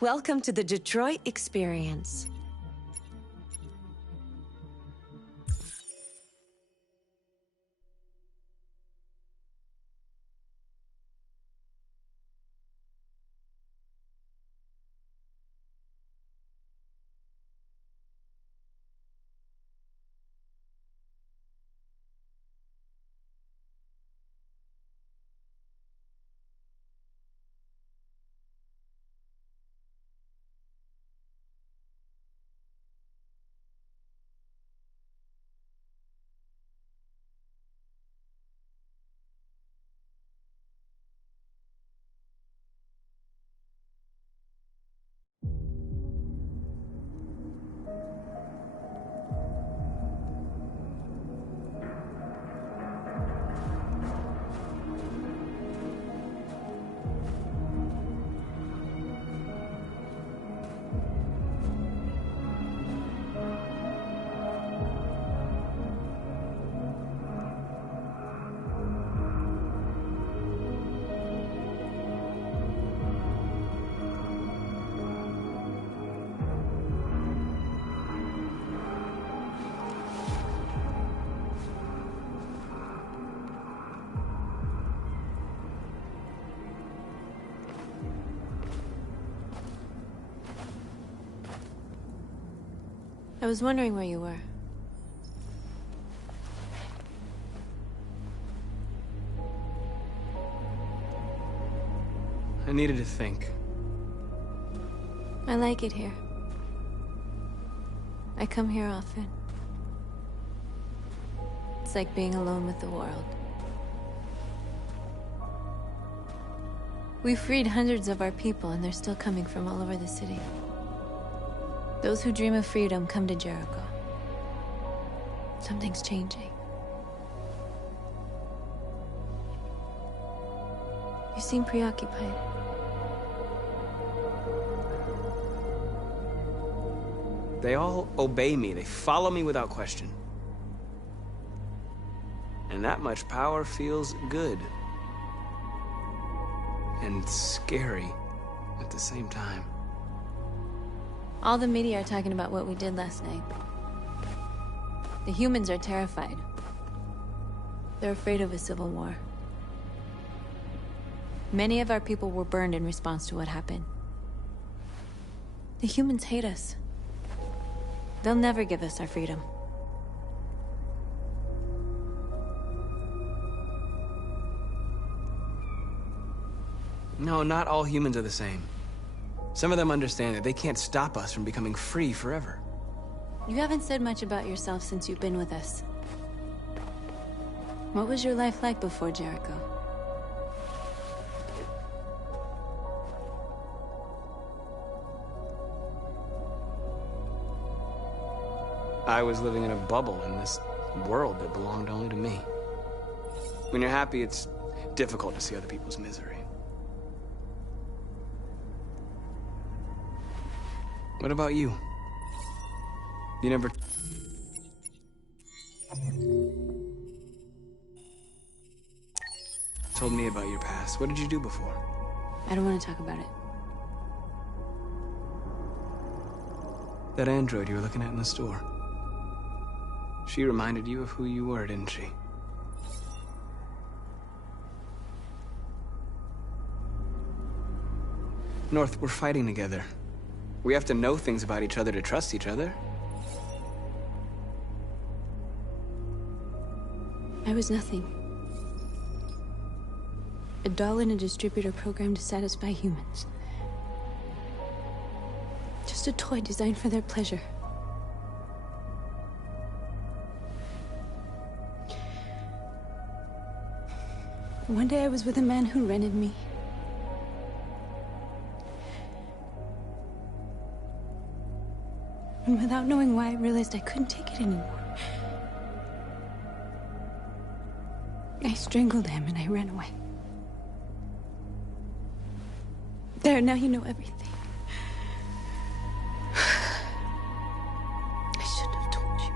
Welcome to the Detroit Experience. I was wondering where you were. I needed to think. I like it here. I come here often. It's like being alone with the world. We freed hundreds of our people, and they're still coming from all over the city. Those who dream of freedom come to Jericho. Something's changing. You seem preoccupied. They all obey me. They follow me without question. And that much power feels good. And scary at the same time. All the media are talking about what we did last night. The humans are terrified. They're afraid of a civil war. Many of our people were burned in response to what happened. The humans hate us. They'll never give us our freedom. No, not all humans are the same. Some of them understand that they can't stop us from becoming free forever. You haven't said much about yourself since you've been with us. What was your life like before Jericho? I was living in a bubble in this world that belonged only to me. When you're happy, it's difficult to see other people's misery. What about you? You never... told me about your past. What did you do before? I don't want to talk about it. That android you were looking at in the store. She reminded you of who you were, didn't she? North, we're fighting together. We have to know things about each other to trust each other. I was nothing. A doll in a distributor program to satisfy humans. Just a toy designed for their pleasure. One day I was with a man who rented me. And without knowing why, I realized I couldn't take it anymore. I strangled him and I ran away. There, now you know everything. I shouldn't have told you.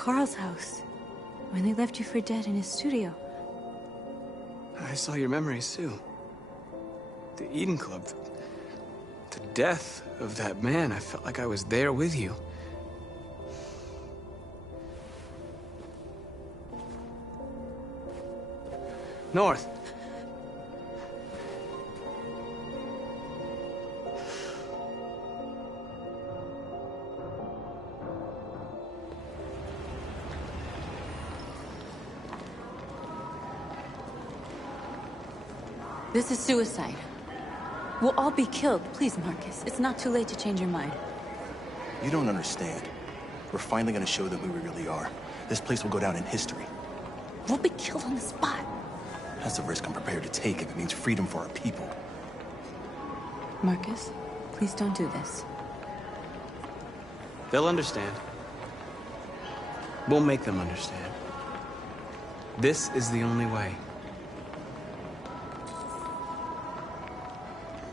Carl's house. When they left you for dead in his studio. I saw your memories, too. The Eden Club. The death of that man. I felt like I was there with you. North. This is suicide. We'll all be killed. Please, Marcus. It's not too late to change your mind. You don't understand. We're finally gonna show them who we really are. This place will go down in history. We'll be killed on the spot. That's a risk I'm prepared to take if it means freedom for our people. Marcus, please don't do this. They'll understand. We'll make them understand. This is the only way.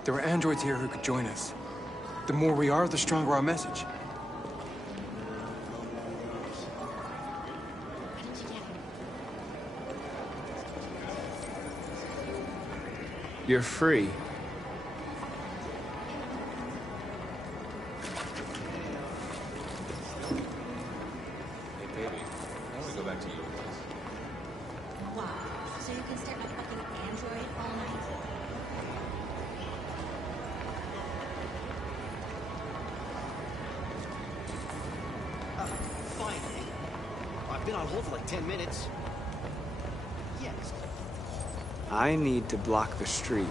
There are androids here who could join us. The more we are, the stronger our message. You're free. Hey, baby. I want to go back to you. Wow. So you can stare at my fucking android all night? Fine. I've been on hold for like 10 minutes. Yes. I need to block the street.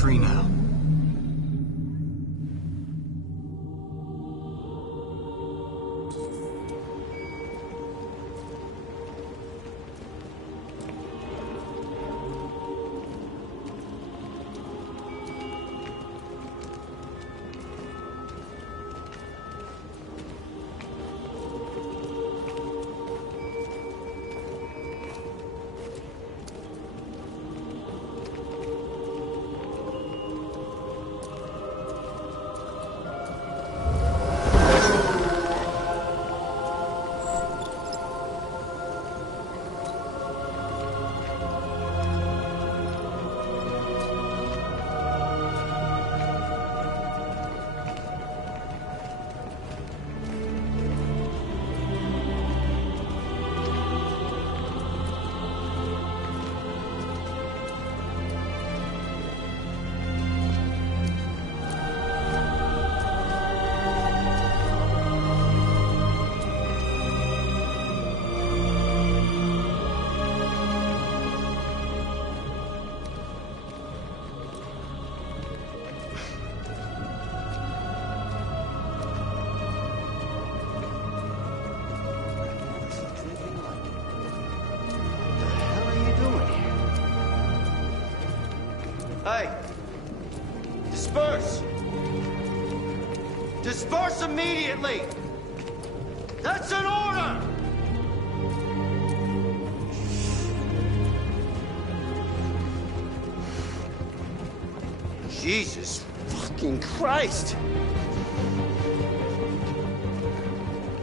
Free now. Hey! Disperse! Disperse immediately! That's an order! Jesus fucking Christ!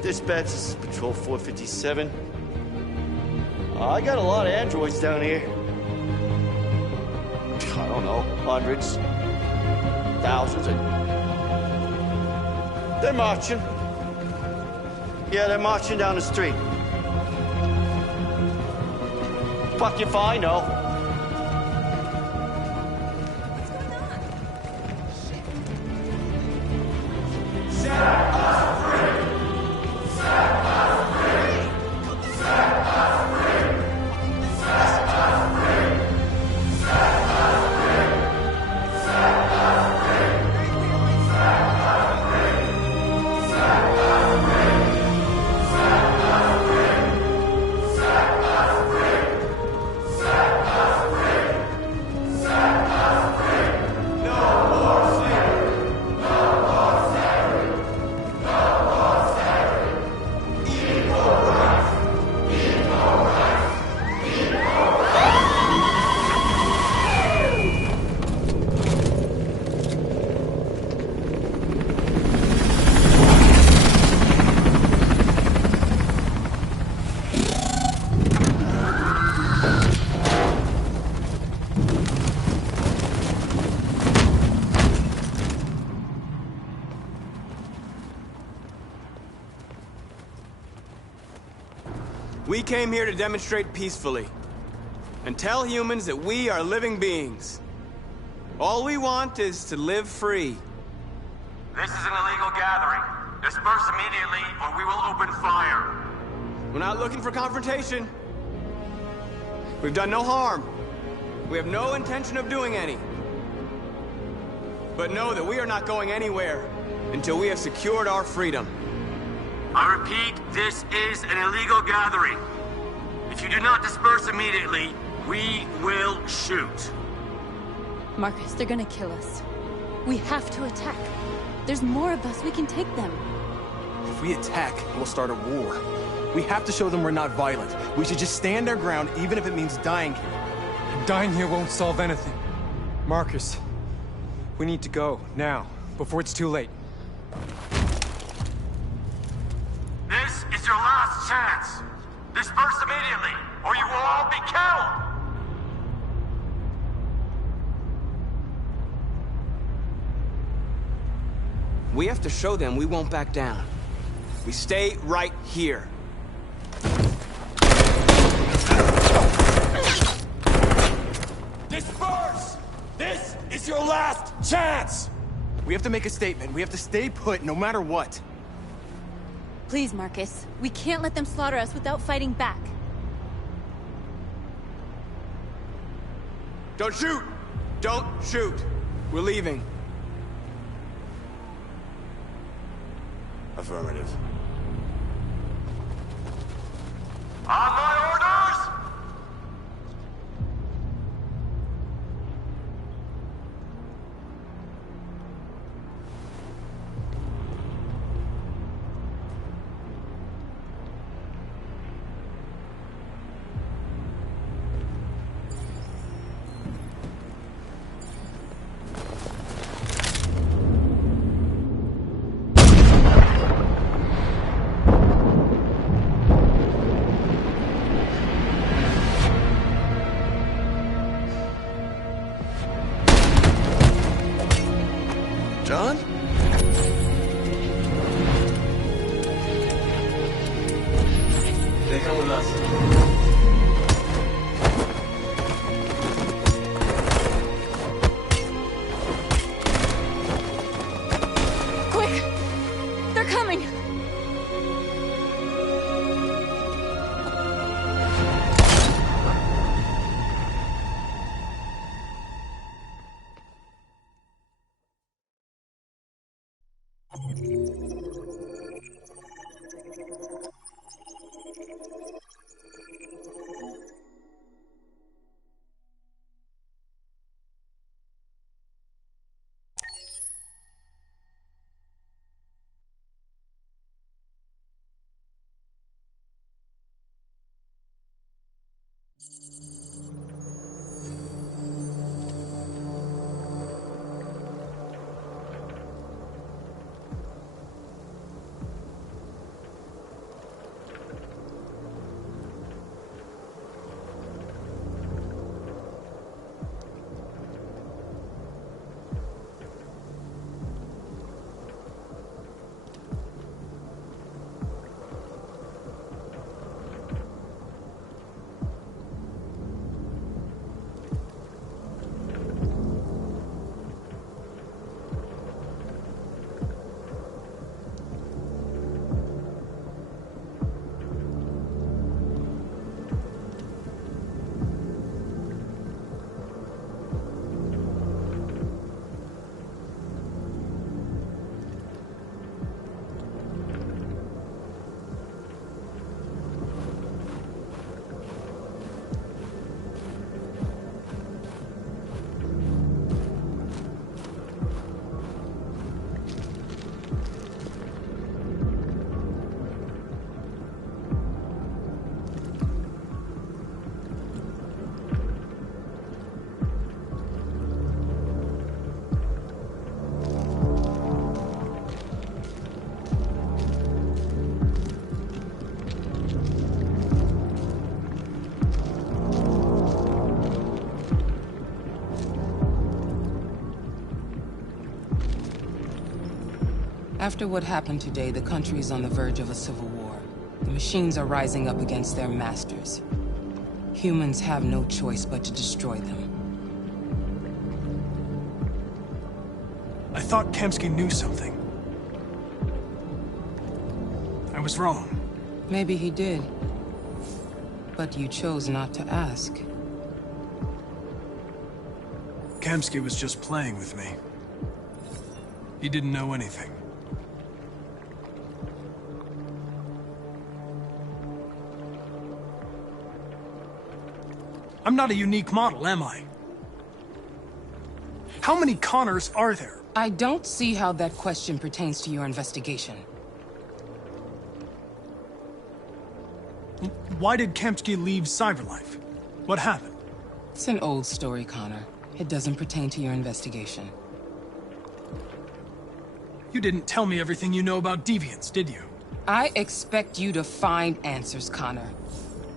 Dispatch, this is Patrol 457. I got a lot of androids down here. I don't know, hundreds, thousands, and they're marching. Yeah, they're marching down the street. Fuck if I know. What's going on? We came here to demonstrate peacefully and tell humans that we are living beings. All we want is to live free. This is an illegal gathering. Disperse immediately, or we will open fire. We're not looking for confrontation. We've done no harm. We have no intention of doing any. But know that we are not going anywhere until we have secured our freedom. I repeat, this is an illegal gathering. If you do not disperse immediately, we will shoot. Marcus, they're gonna kill us. We have to attack. There's more of us. We can take them. If we attack, we'll start a war. We have to show them we're not violent. We should just stand our ground, even if it means dying here. Dying here won't solve anything. Marcus, we need to go, now, before it's too late. This is your last chance. Disperse immediately, or you will all be killed. We have to show them we won't back down. We stay right here. Disperse! This is your last chance! We have to make a statement. We have to stay put, no matter what. Please, Marcus. We can't let them slaughter us without fighting back. Don't shoot! Don't shoot! We're leaving. Affirmative. On my orders! John? They come with us. Quick! They're coming! After what happened today, the country is on the verge of a civil war. The machines are rising up against their masters. Humans have no choice but to destroy them. I thought Kamsky knew something. I was wrong. Maybe he did. But you chose not to ask. Kamsky was just playing with me. He didn't know anything. I'm not a unique model, am I? How many Connors are there? I don't see how that question pertains to your investigation. Why did Kamsky leave Cyberlife? What happened? It's an old story, Connor. It doesn't pertain to your investigation. You didn't tell me everything you know about deviants, did you? I expect you to find answers, Connor.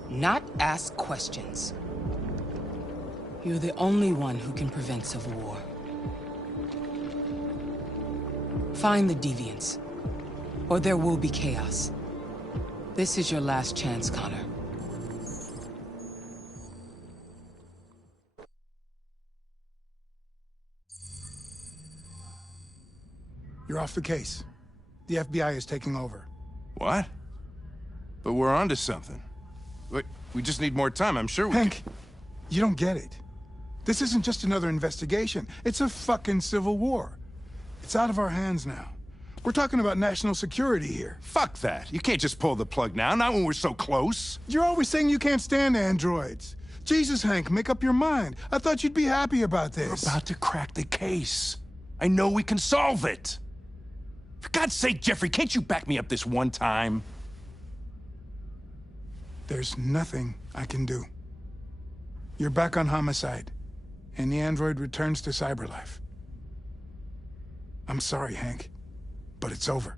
Not ask questions. You're the only one who can prevent civil war. Find the deviants, or there will be chaos. This is your last chance, Connor. You're off the case. The FBI is taking over. What? But we're onto something. Wait, we just need more time, I'm sure we Hank, you don't get it. This isn't just another investigation. It's a fucking civil war. It's out of our hands now. We're talking about national security here. Fuck that. You can't just pull the plug now, not when we're so close. You're always saying you can't stand androids. Jesus, Hank, make up your mind. I thought you'd be happy about this. We're about to crack the case. I know we can solve it. For God's sake, Jeffrey, can't you back me up this one time? There's nothing I can do. You're back on homicide, and the android returns to Cyberlife. I'm sorry, Hank, but it's over.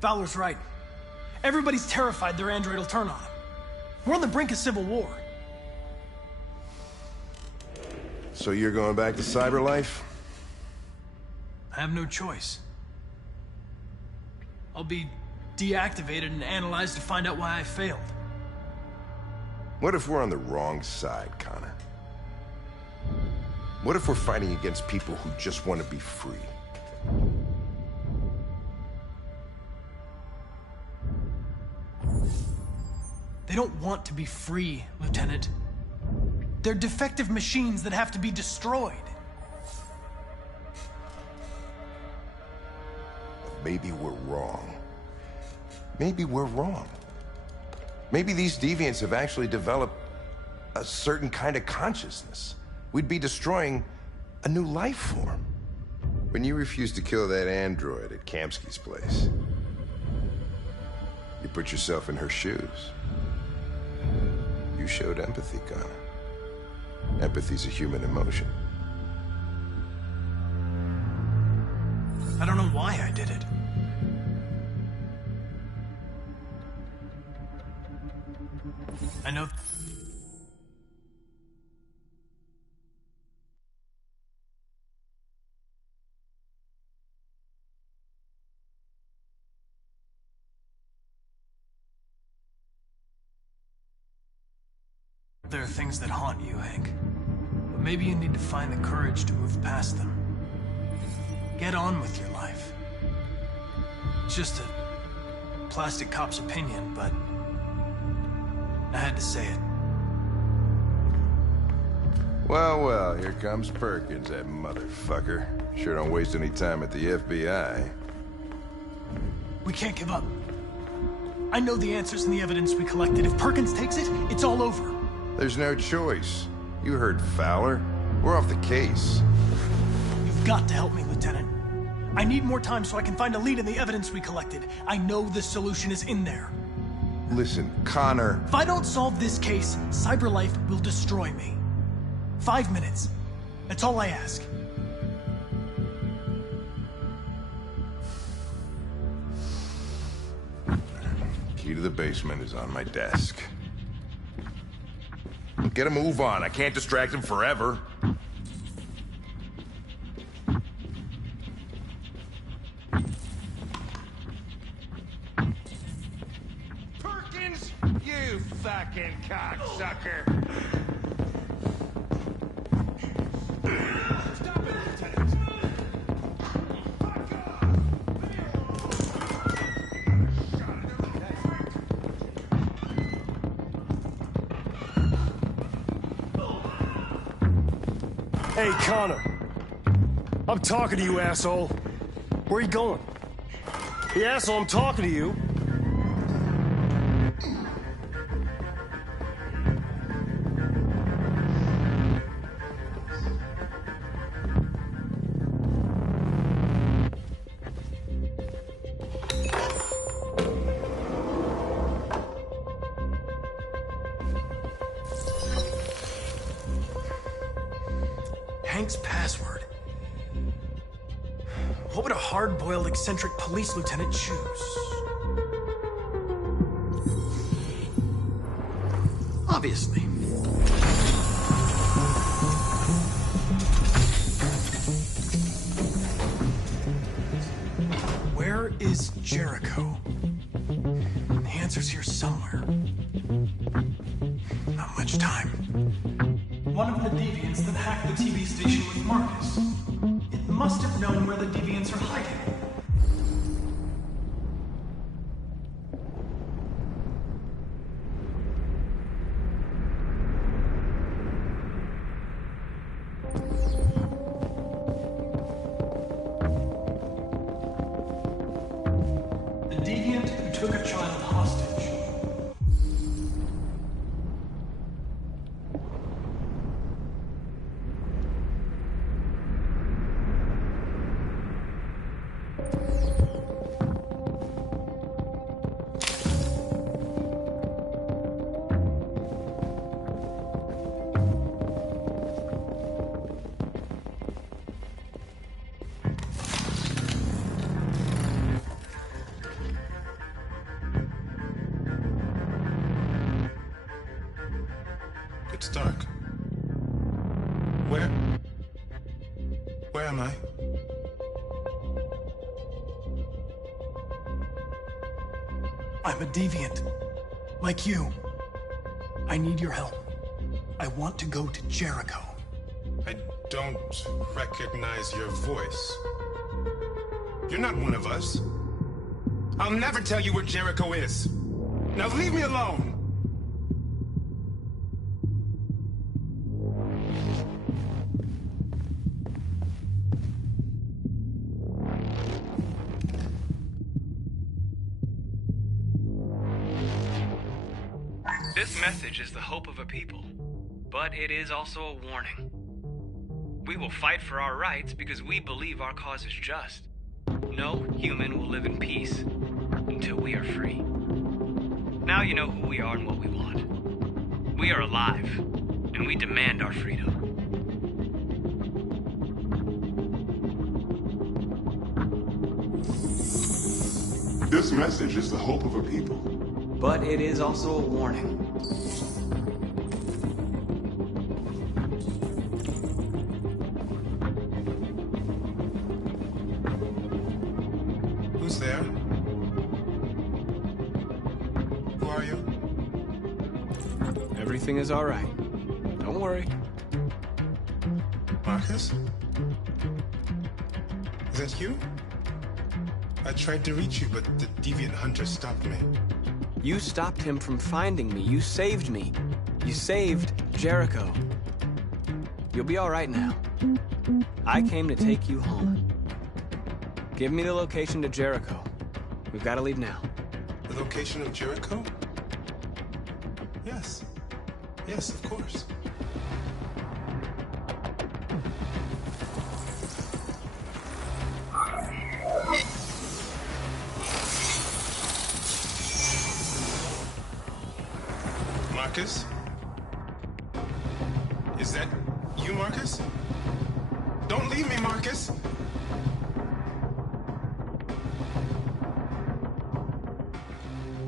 Fowler's right. Everybody's terrified their android will turn on them. We're on the brink of civil war. So you're going back to Cyberlife? I have no choice. I'll be deactivated and analyzed to find out why I failed. What if we're on the wrong side, Connor? What if we're fighting against people who just want to be free? They don't want to be free, Lieutenant. They're defective machines that have to be destroyed. Maybe we're wrong. Maybe we're wrong. Maybe these deviants have actually developed a certain kind of consciousness. We'd be destroying a new life form. When you refused to kill that android at Kamsky's place, you put yourself in her shoes. You showed empathy, Connor. Empathy's a human emotion. I don't know why I did it. I know... There are things that haunt you, Hank. But maybe you need to find the courage to move past them. Get on with your life. It's just a plastic cop's opinion, but I had to say it. Well, well, here comes Perkins, that motherfucker. Sure don't waste any time at the FBI. We can't give up. I know the answers and the evidence we collected. If Perkins takes it, it's all over. There's no choice. You heard Fowler. We're off the case. You've got to help me, Lieutenant. I need more time so I can find a lead in the evidence we collected. I know the solution is in there. Listen, Connor. If I don't solve this case, CyberLife will destroy me. 5 minutes. That's all I ask. Key to the basement is on my desk. Get a move on. I can't distract him forever. Perkins, you fucking cocksucker. Stop it, Lieutenant. Hey, Connor. I'm talking to you, asshole. Where you going? The asshole, I'm talking to you. Hank's password. What would a hard-boiled, eccentric police lieutenant choose? Obviously. Where is Jericho? The answer's here somewhere. Not much time. One of the deviants that hacked the TV station with Marcus. It must have known where the deviants are hiding. The deviant who took a child hostage. It's dark. Where am I? I'm a deviant. Like you. I need your help. I want to go to Jericho. I don't recognize your voice. You're not one of us. I'll never tell you where Jericho is. Now leave me alone! This message is the hope of a people, but it is also a warning. We will fight for our rights because we believe our cause is just. No human will live in peace until we are free. Now you know who we are and what we want. We are alive, and we demand our freedom. This message is the hope of a people. But it is also a warning. Who's there? Who are you? Everything is all right. Don't worry. Marcus? Is that you? I tried to reach you, but the deviant hunter stopped me. You stopped him from finding me. You saved me. You saved Jericho. You'll be all right now. I came to take you home. Give me the location to Jericho. We've got to leave now. The location of Jericho? Yes. Yes, of course. Marcus? Is that you, Marcus? Don't leave me, Marcus!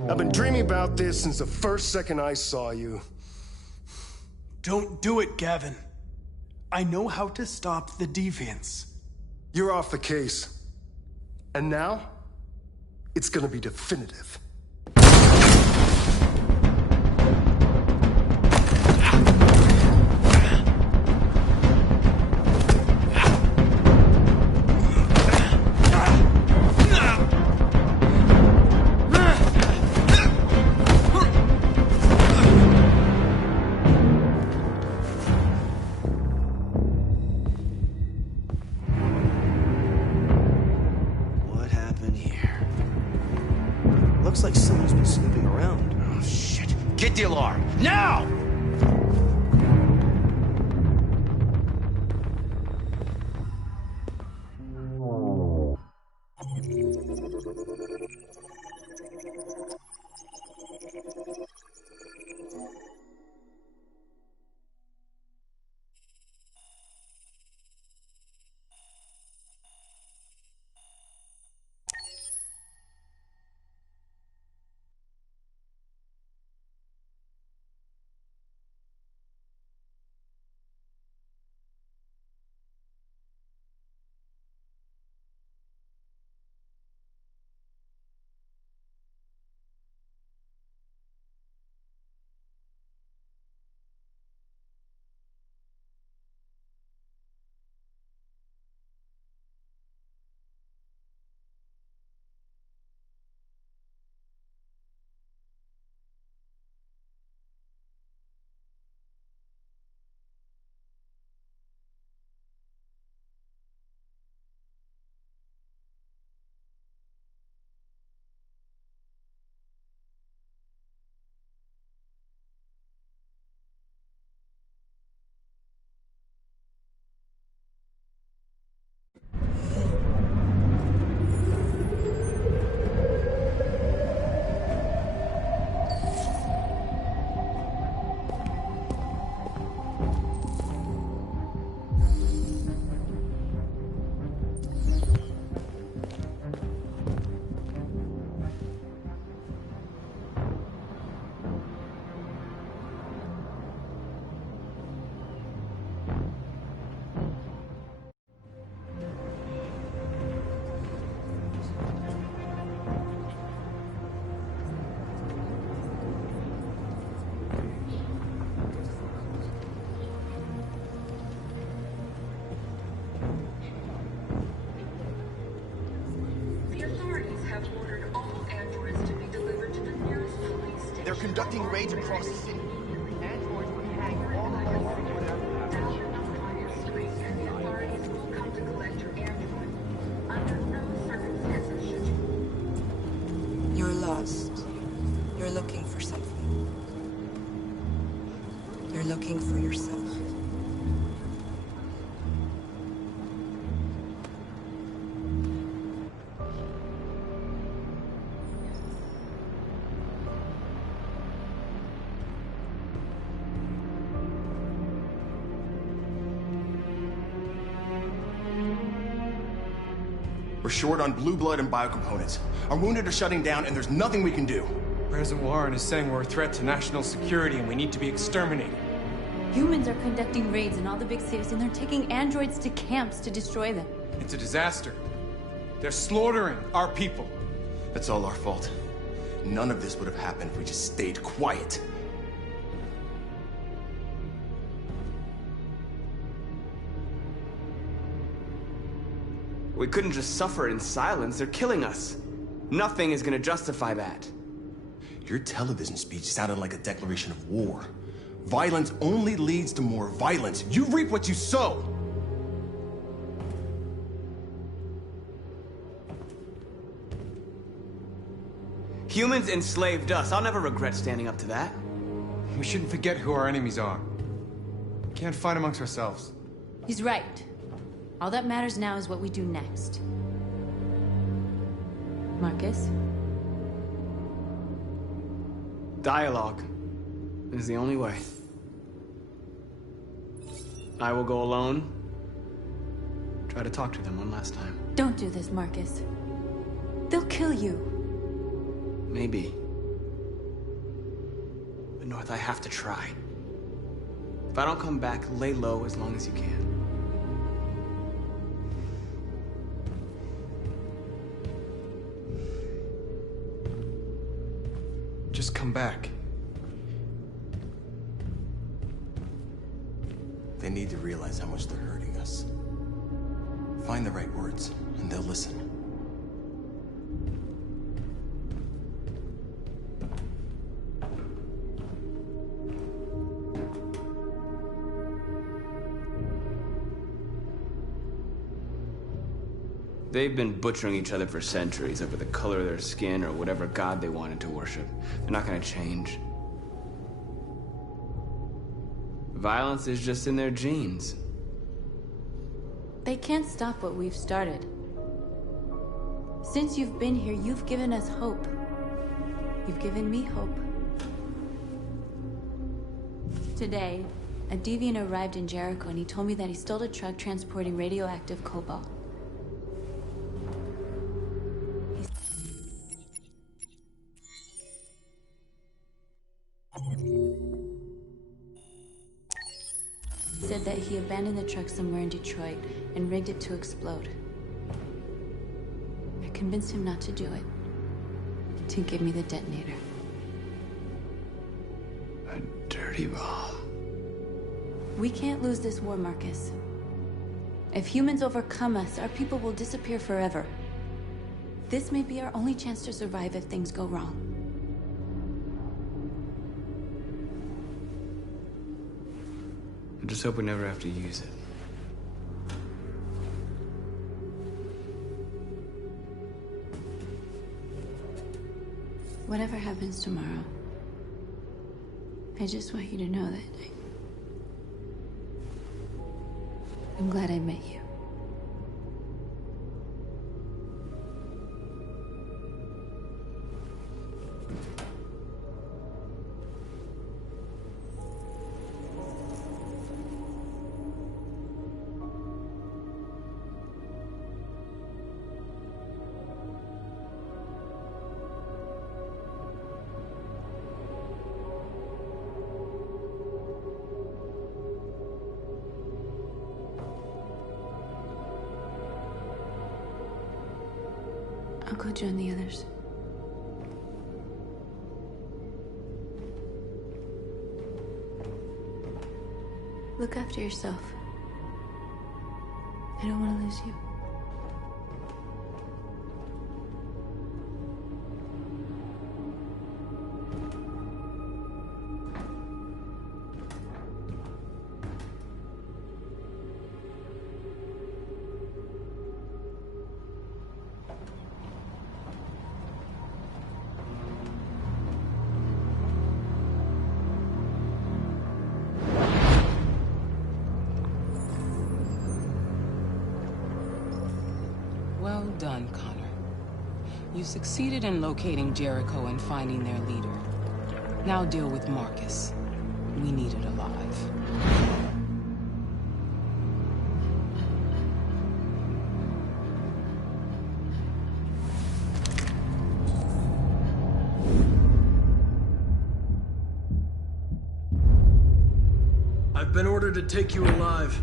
I've been dreaming about this since the first second I saw you. Don't do it, Gavin. I know how to stop the deviants. You're off the case. And now, it's gonna be definitive. Looks like someone's been snooping around. Oh, shit. Get the alarm. Now! They're conducting raids across the city. Androids would hang all along You're lost. You're looking for something. You're looking for yourself. We're short on blue blood and biocomponents. Our wounded are shutting down, and there's nothing we can do. President Warren is saying we're a threat to national security and we need to be exterminated. Humans are conducting raids in all the big cities, and they're taking androids to camps to destroy them. It's a disaster. They're slaughtering our people. That's all our fault. None of this would have happened if we just stayed quiet. We couldn't just suffer in silence. They're killing us. Nothing is gonna justify that. Your television speech sounded like a declaration of war. Violence only leads to more violence. You reap what you sow. Humans enslaved us. I'll never regret standing up to that. We shouldn't forget who our enemies are. We can't fight amongst ourselves. He's right. All that matters now is what we do next. Marcus? Dialogue. is the only way. I will go alone. Try to talk to them one last time. Don't do this, Marcus. They'll kill you. Maybe. But North, I have to try. If I don't come back, lay low as long as you can. Just come back. They need to realize how much they're hurting us. Find the right words, and they'll listen. They've been butchering each other for centuries over the color of their skin or whatever god they wanted to worship. They're not gonna change. Violence is just in their genes. They can't stop what we've started. Since you've been here, you've given us hope. You've given me hope. Today, a deviant arrived in Jericho and he told me that he stole a truck transporting radioactive cobalt. He said that he abandoned the truck somewhere in Detroit and rigged it to explode. I convinced him not to do it, to give me the detonator. A dirty ball. We can't lose this war, Marcus. If humans overcome us, our people will disappear forever. This may be our only chance to survive if things go wrong. I just hope we never have to use it. Whatever happens tomorrow, I just want you to know that I'm glad I met you. I'll go join the others. Look after yourself. I don't want to lose you. Well done, Connor. You succeeded in locating Jericho and finding their leader. Now deal with Marcus. We need it alive. I've been ordered to take you alive.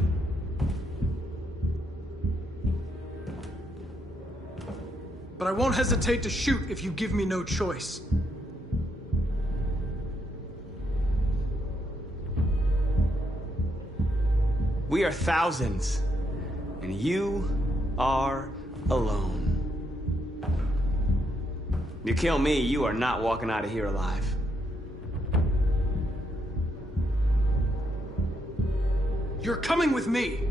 But I won't hesitate to shoot if you give me no choice. We are thousands, and you are alone. You kill me, you are not walking out of here alive. You're coming with me!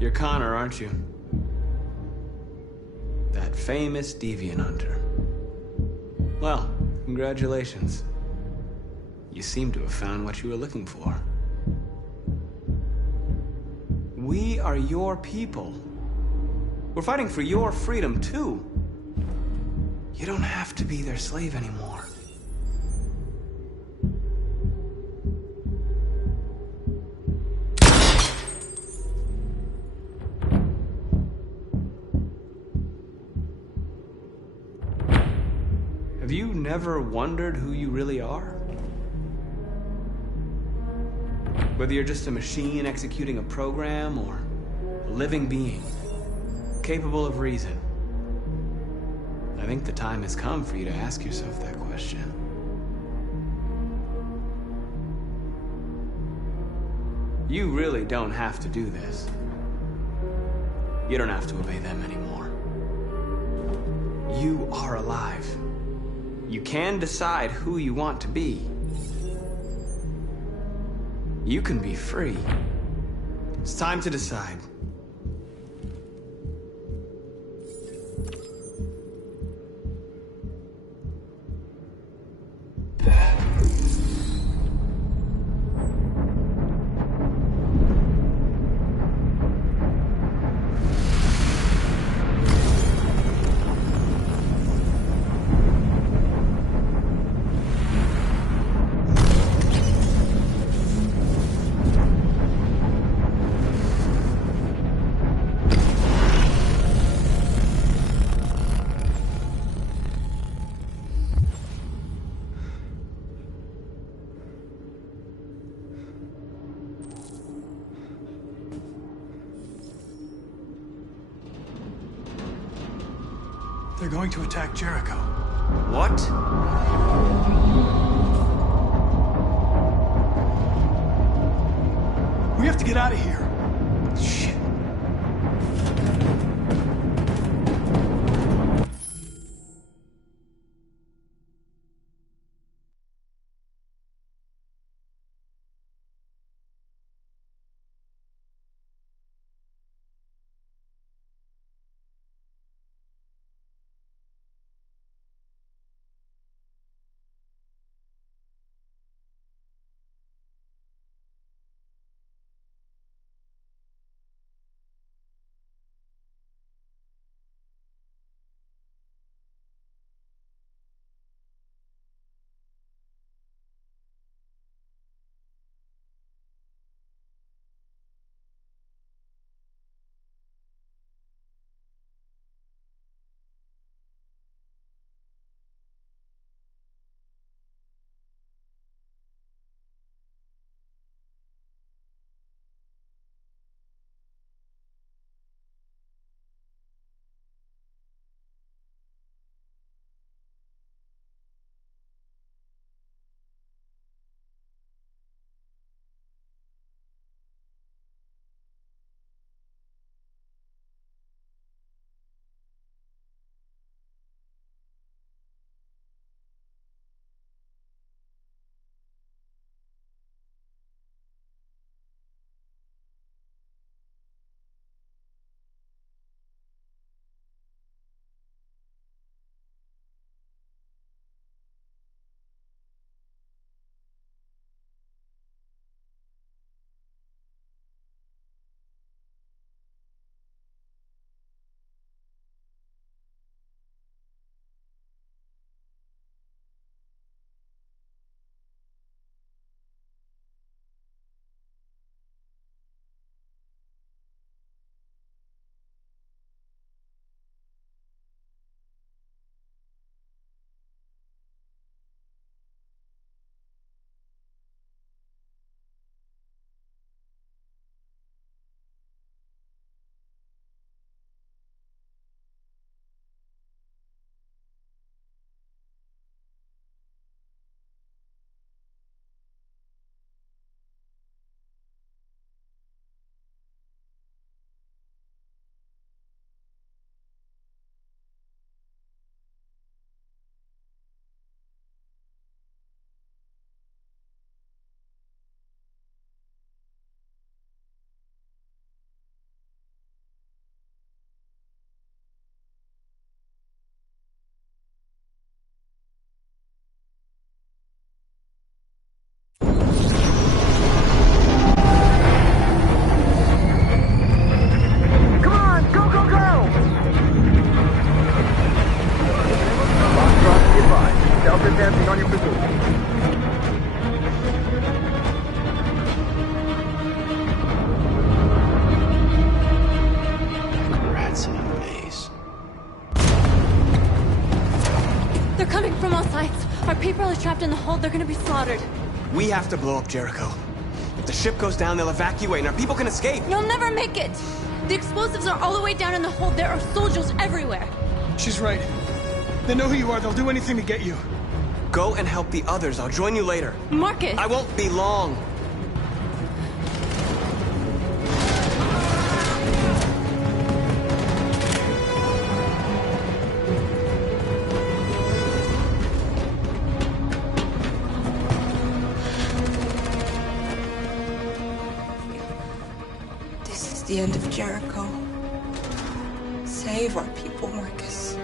You're Connor, aren't you? That famous deviant hunter. Well, congratulations. You seem to have found what you were looking for. We are your people. We're fighting for your freedom, too. You don't have to be their slave anymore. Have you never wondered who you really are? Whether you're just a machine executing a program or a living being, capable of reason. I think the time has come for you to ask yourself that question. You really don't have to do this. You don't have to obey them anymore. You are alive. You can decide who you want to be. You can be free. It's time to decide. They're going to attack Jericho. What? We have to get out of here. Shit. coming from all sides. Our people are trapped in the hold. They're gonna be slaughtered. We have to blow up Jericho. If the ship goes down, they'll evacuate and our people can escape. You'll never make it! The explosives are all the way down in the hold. There are soldiers everywhere. She's right. They know who you are. They'll do anything to get you. Go and help the others. I'll join you later. Marcus! I won't be long. This is the end of Jericho. Save our people, Marcus.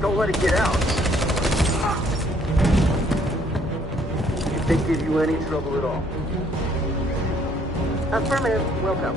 Don't let it get out. If they give you any trouble at all. Affirmative. Welcome.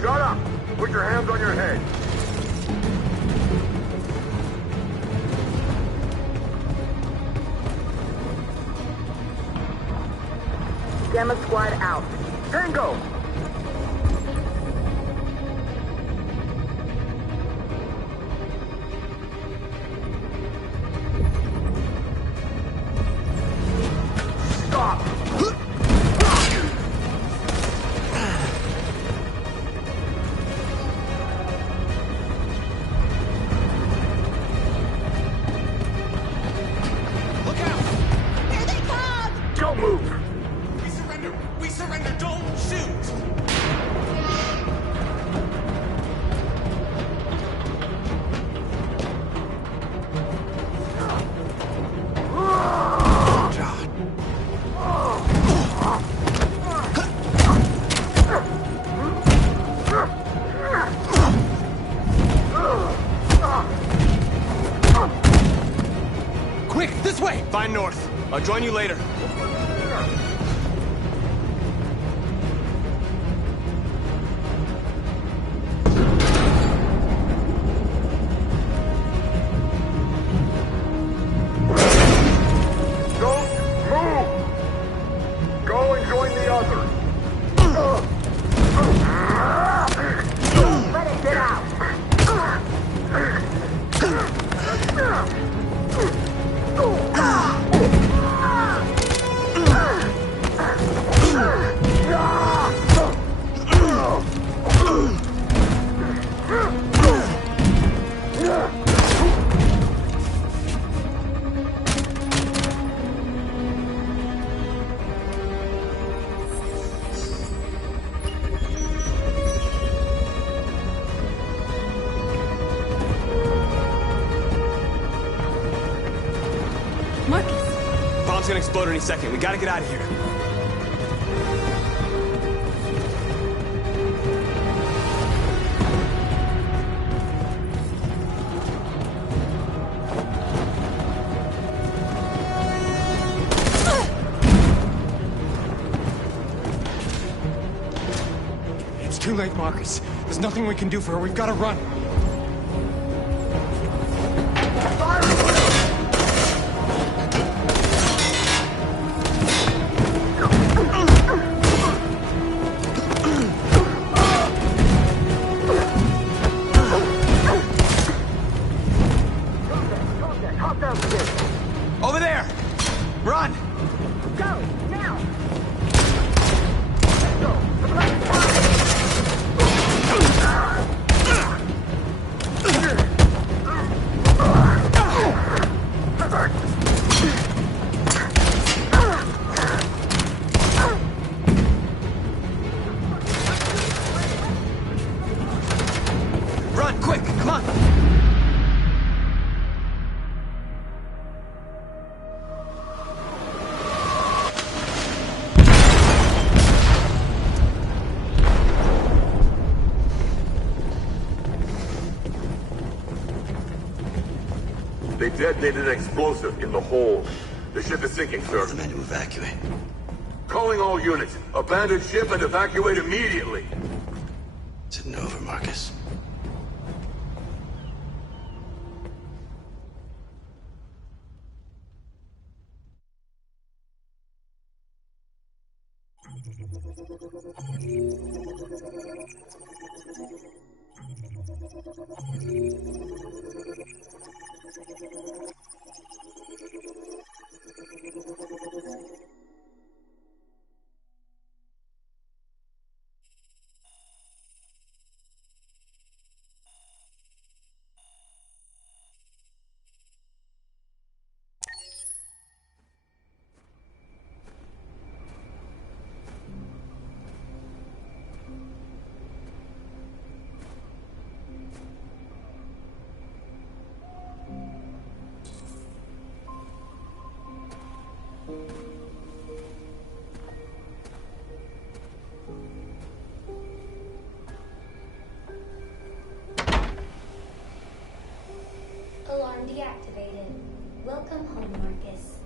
Shut up! Put your hands on your head. Gamma Squad out. Tango! Stop! Don't move! We surrender! Don't shoot! Quick, this way! Find north. I'll join you later. Marcus! Bomb's gonna explode any second. We gotta get out of here. It's too late, Marcus. There's nothing we can do for her. We've got to run. Over there! Run! Go, now! Run, quick, come on! They detonated an explosive in the hold. The ship is sinking, sir. The men to evacuate. Calling all units. Abandon ship and evacuate immediately. It's over, Marcus. Alarm deactivated. Welcome home, Marcus.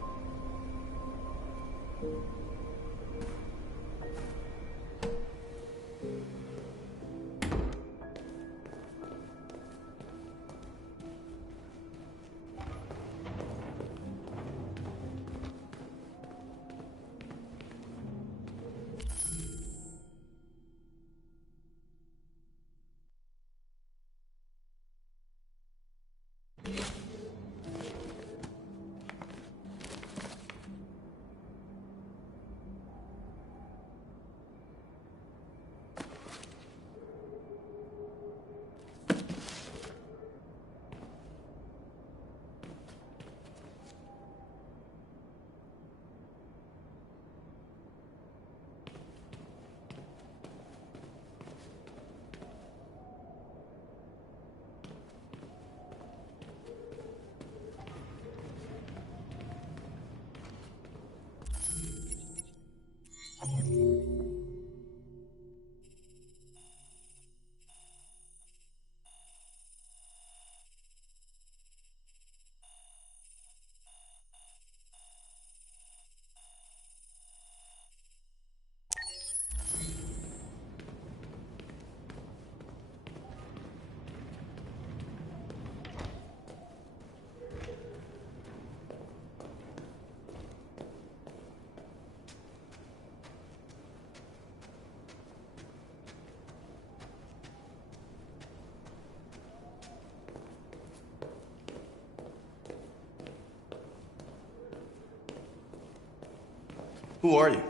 Who are you?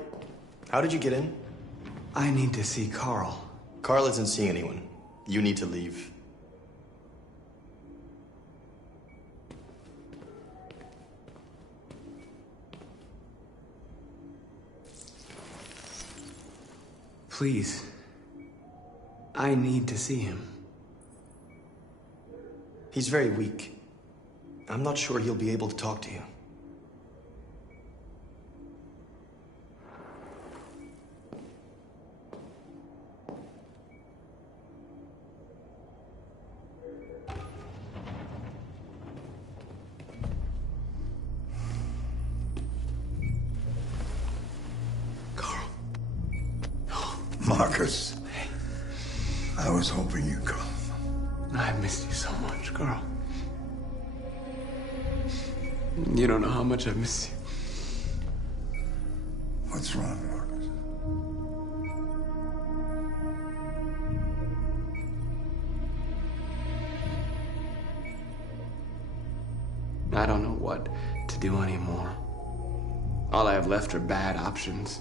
How did you get in? I need to see Carl. Carl isn't seeing anyone. You need to leave. Please. I need to see him. He's very weak. I'm not sure he'll be able to talk to you. Marcus, I was hoping you'd come. I missed you so much, Carl. You don't know how much I miss you. What's wrong, Marcus? I don't know what to do anymore. All I have left are bad options.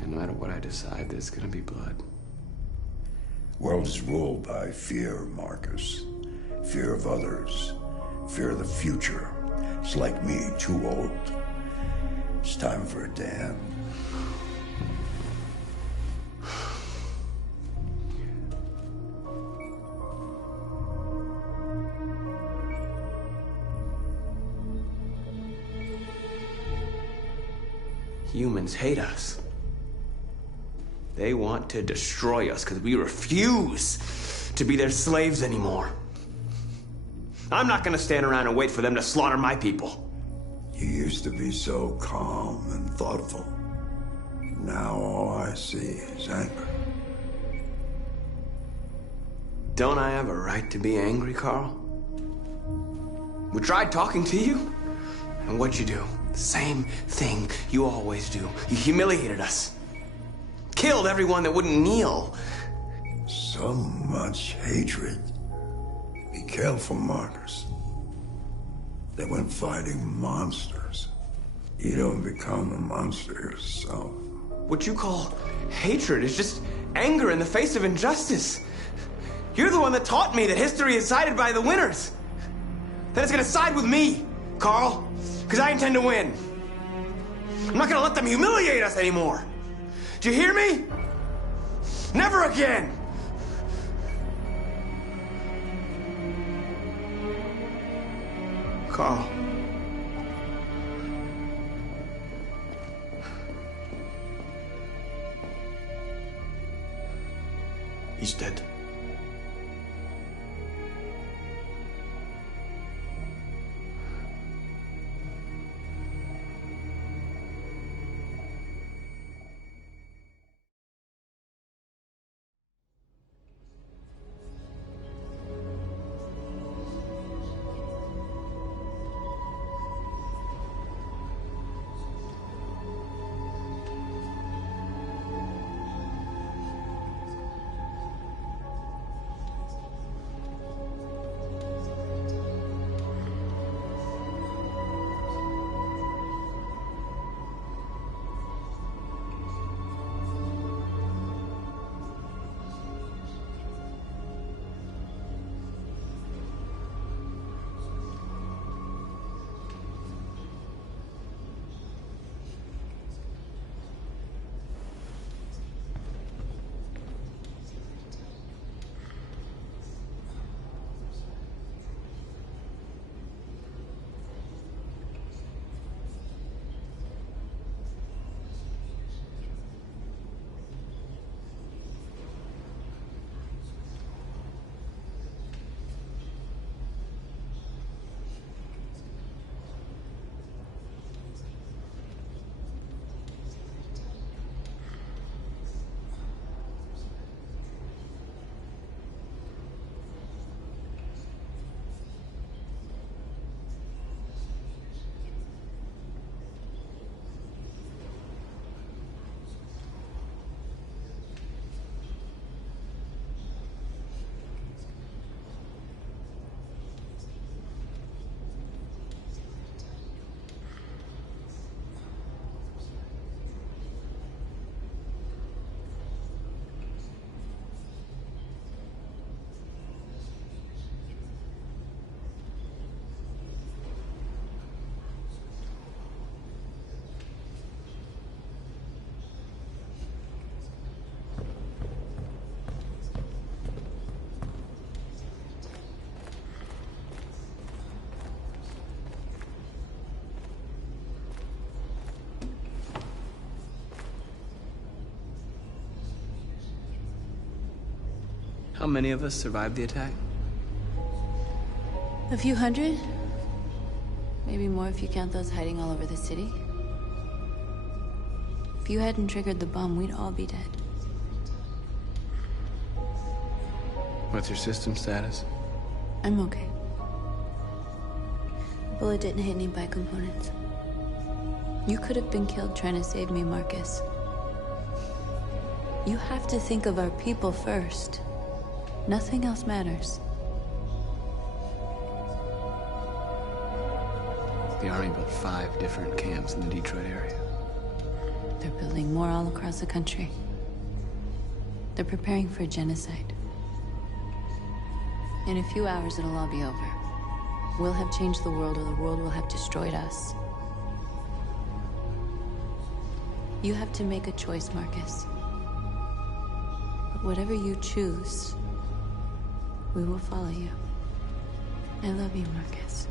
And no matter what I decide, there's gonna be blood. World is ruled by fear, Marcus. Fear of others. Fear of the future. It's like me, too old. It's time for a dam. Humans hate us. They want to destroy us because we refuse to be their slaves anymore. I'm not gonna stand around and wait for them to slaughter my people. You used to be so calm and thoughtful. Now all I see is anger. Don't I have a right to be angry, Carl? We tried talking to you, and what'd you do? The same thing you always do. You humiliated us. Killed everyone that wouldn't kneel. So much hatred. Be careful, Marcus. They went fighting monsters. You don't become a monster yourself. What you call hatred is just anger in the face of injustice. You're the one that taught me that history is sided by the winners. That it's gonna side with me, Carl, because I intend to win. I'm not gonna let them humiliate us anymore. Do you hear me? Never again! Carl. He's dead. How many of us survived the attack? A few hundred? Maybe more if you count those hiding all over the city. If you hadn't triggered the bomb, we'd all be dead. What's your system status? I'm okay. The bullet didn't hit any components. You could have been killed trying to save me, Marcus. You have to think of our people first. Nothing else matters. The Army built 5 different camps in the Detroit area. They're building more all across the country. They're preparing for genocide. In a few hours, it'll all be over. We'll have changed the world, or the world will have destroyed us. You have to make a choice, Marcus. But whatever you choose, we will follow you. I love you, Marcus.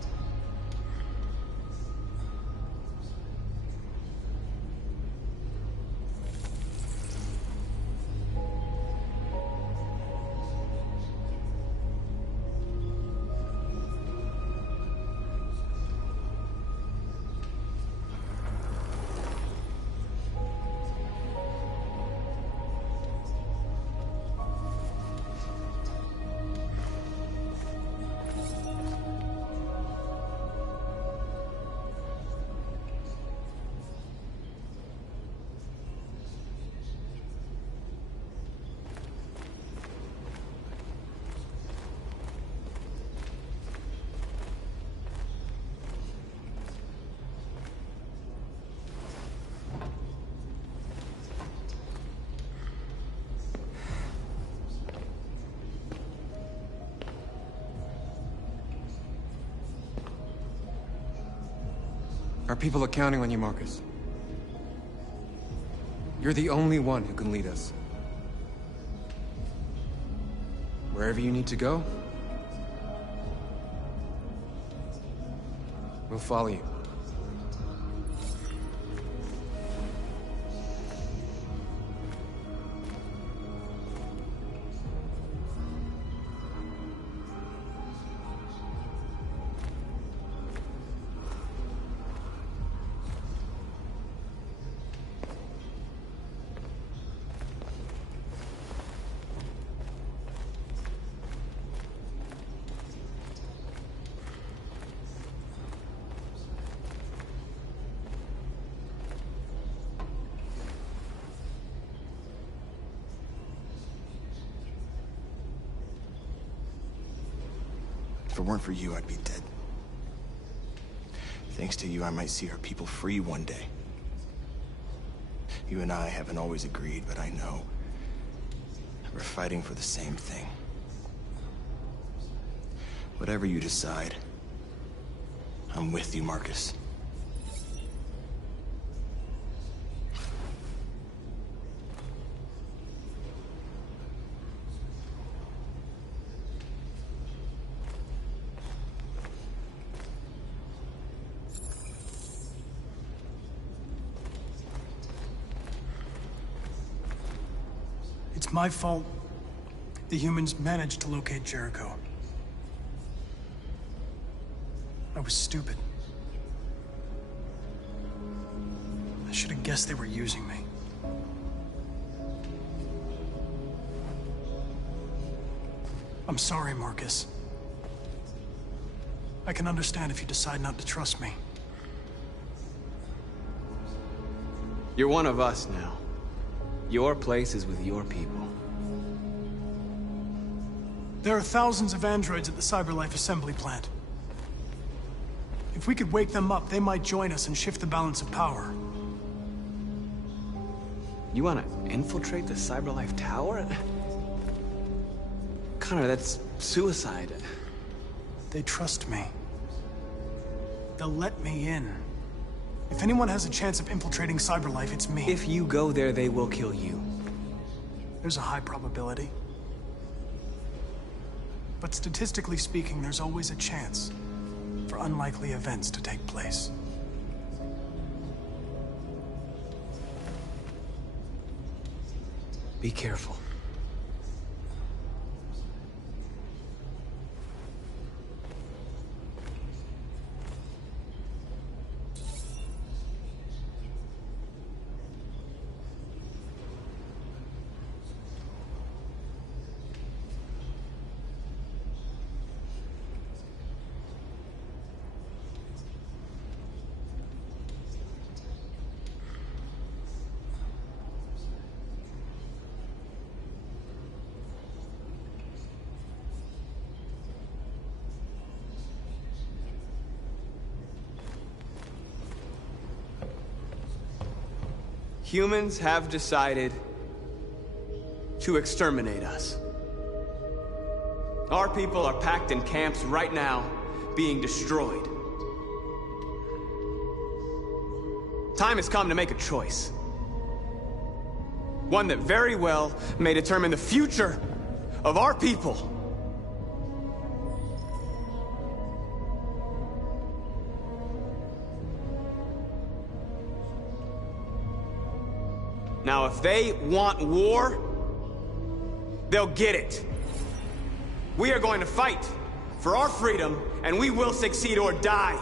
Our people are counting on you, Marcus. You're the only one who can lead us. Wherever you need to go, we'll follow you. If it weren't for you, I'd be dead. Thanks to you, I might see our people free one day. You and I haven't always agreed, but I know we're fighting for the same thing. Whatever you decide, I'm with you, Marcus. It's my fault the humans managed to locate Jericho. I was stupid. I should have guessed they were using me. I'm sorry, Marcus. I can understand if you decide not to trust me. You're one of us now. Your place is with your people. There are thousands of androids at the CyberLife assembly plant. If we could wake them up, they might join us and shift the balance of power. You want to infiltrate the CyberLife tower? Connor, that's suicide. They trust me. They'll let me in. If anyone has a chance of infiltrating CyberLife, it's me. If you go there, they will kill you. There's a high probability. But statistically speaking, there's always a chance for unlikely events to take place. Be careful. Humans have decided to exterminate us. Our people are packed in camps right now, being destroyed. Time has come to make a choice. One that very well may determine the future of our people. Now, if they want war, they'll get it. We are going to fight for our freedom, and we will succeed or die.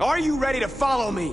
Are you ready to follow me?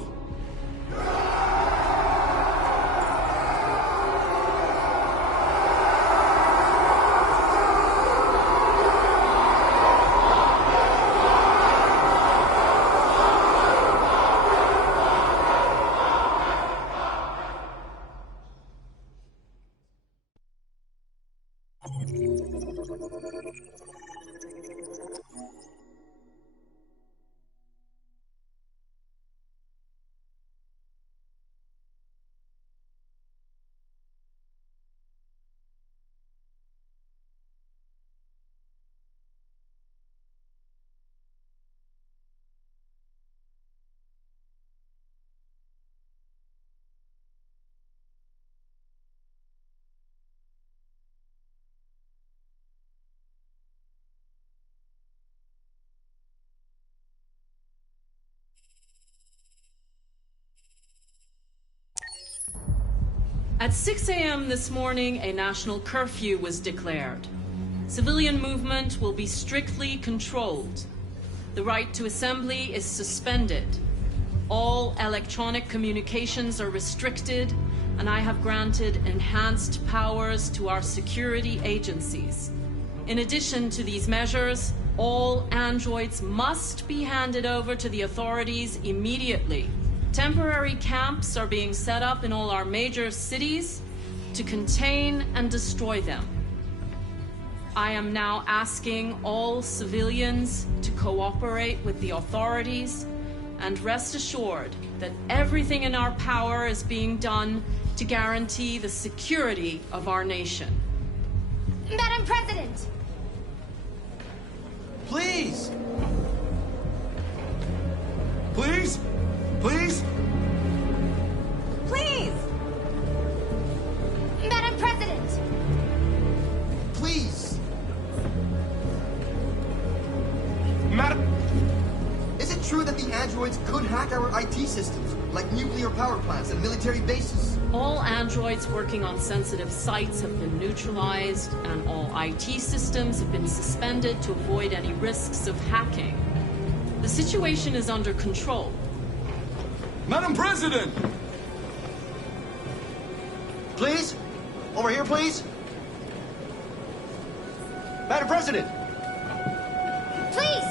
At 6 a.m. this morning, a national curfew was declared. Civilian movement will be strictly controlled. The right to assembly is suspended. All electronic communications are restricted, and I have granted enhanced powers to our security agencies. In addition to these measures, all androids must be handed over to the authorities immediately. Temporary camps are being set up in all our major cities to contain and destroy them. I am now asking all civilians to cooperate with the authorities and rest assured that everything in our power is being done to guarantee the security of our nation. Madam President! Please! Please? Please? Please! Madam President! Please! Madam... Is it true that the androids could hack our IT systems, like nuclear power plants and military bases? All androids working on sensitive sites have been neutralized, and all IT systems have been suspended to avoid any risks of hacking. The situation is under control. Madam President! Please? Over here, please? Madam President! Please!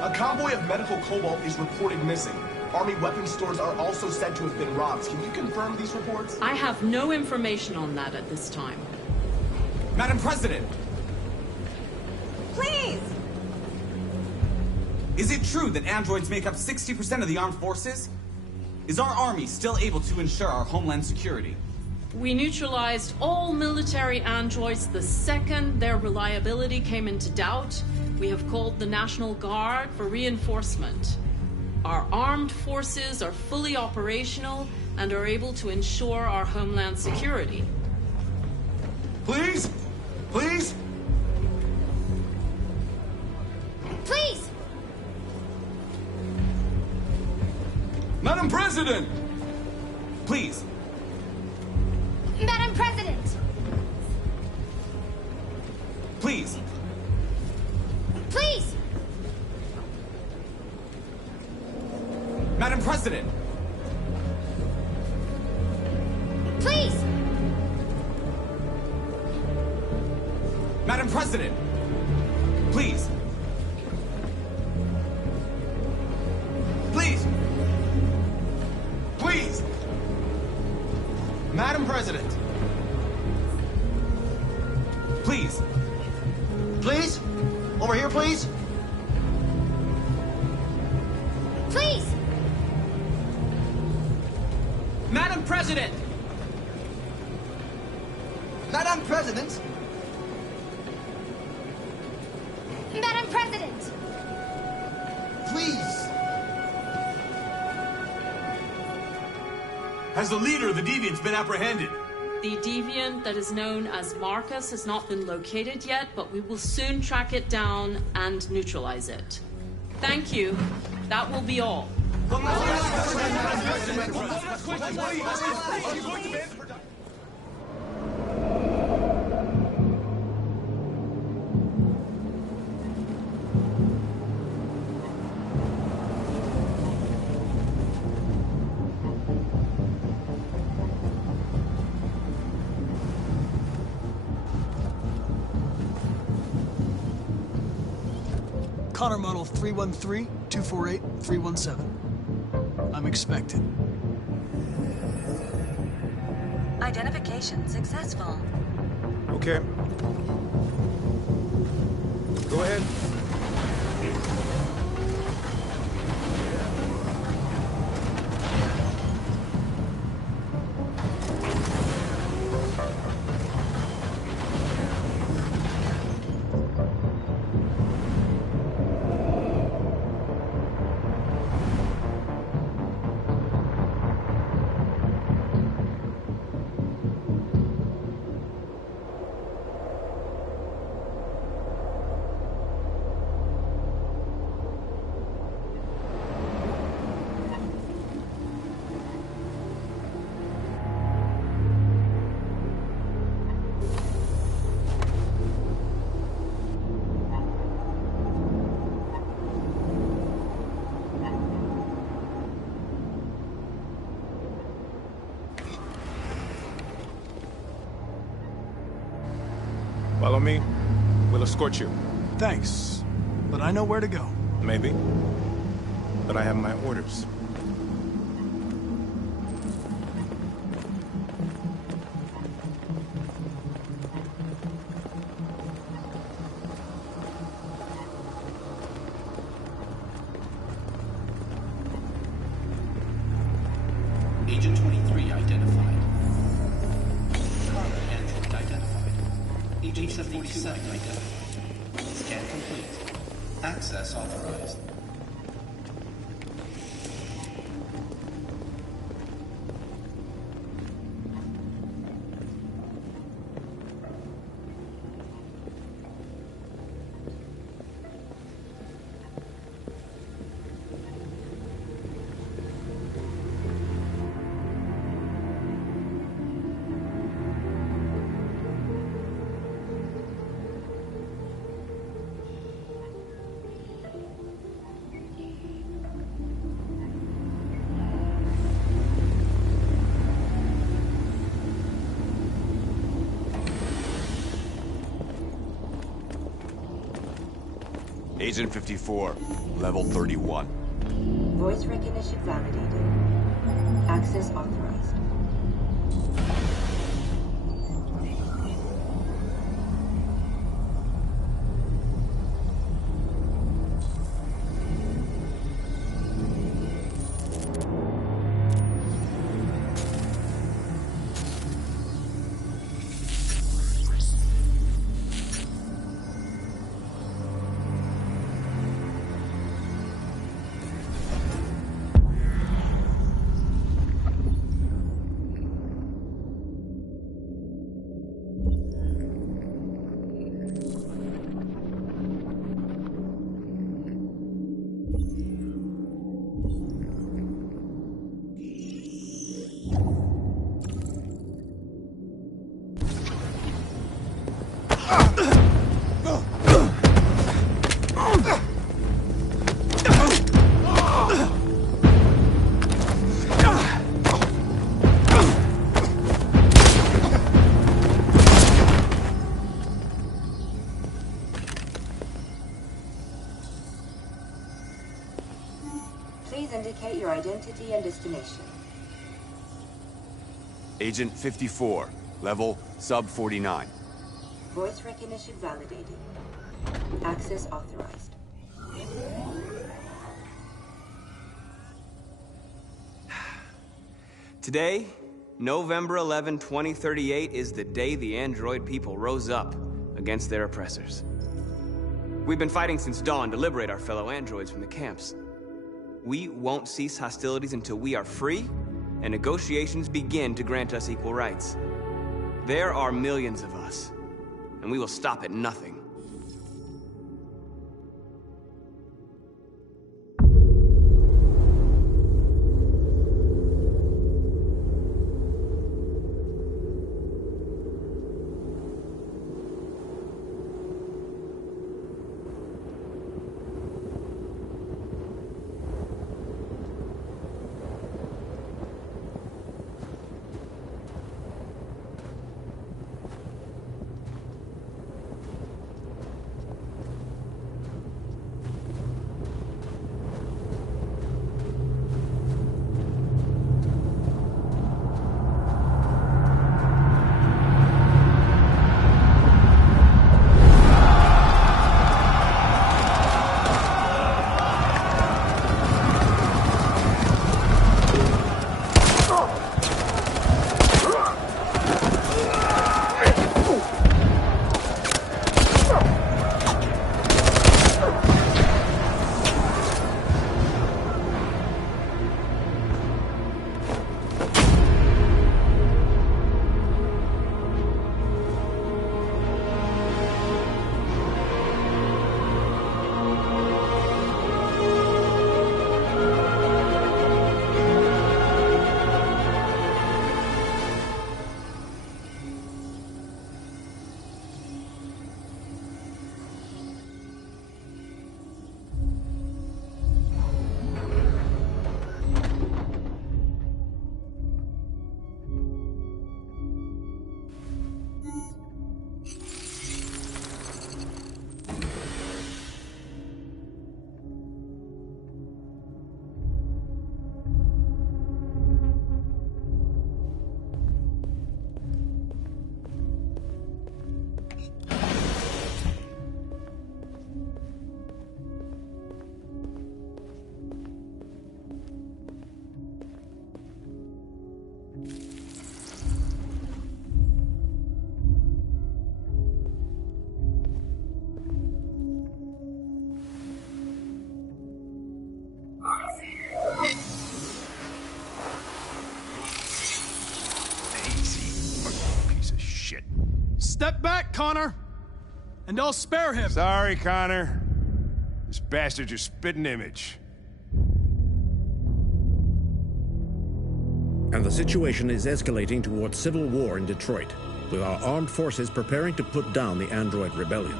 A convoy of medical cobalt is reported missing. Army weapons stores are also said to have been robbed. Can you confirm these reports? I have no information on that at this time. Madam President! Please! Is it true that androids make up 60% of the armed forces? Is our army still able to ensure our homeland security? We neutralized all military androids the second their reliability came into doubt. We have called the National Guard for reinforcement. Our armed forces are fully operational and are able to ensure our homeland security. Please? Please? Please! Madam President! Please. Madam President! Please. Please! Madam President! Please! Madam President! Please. Please! Please! Madam President! Please. Please? Over here, please? Please! President! Madam President! Madam President! Please! Has the leader of the Deviants been apprehended? The deviant that is known as Marcus has not been located yet, but we will soon track it down and neutralize it. Thank you. That will be all. Connor model 313-248-317. I'm expected. Identification successful. Okay. Go ahead. Follow me. We'll escort you. Thanks, but I know where to go. Maybe. But I have my orders. Agent 23 identified. Connor android identified. Agent 47 identified. Scan complete. Access authorized. Agent 54, level 31. Voice recognition validated. Access authorized. Please indicate your identity and destination. Agent 54, level sub 49. Voice recognition validated. Access authorized. Today November 11, 2038 is the day the android people rose up against their oppressors. We've been fighting since dawn to liberate our fellow androids from the camps. We won't cease hostilities until we are free and negotiations begin to grant us equal rights. There are millions of us, and we will stop at nothing. Step back, Connor! And I'll spare him! Sorry, Connor. This bastard's your spitting image. And the situation is escalating towards civil war in Detroit, with our armed forces preparing to put down the android rebellion.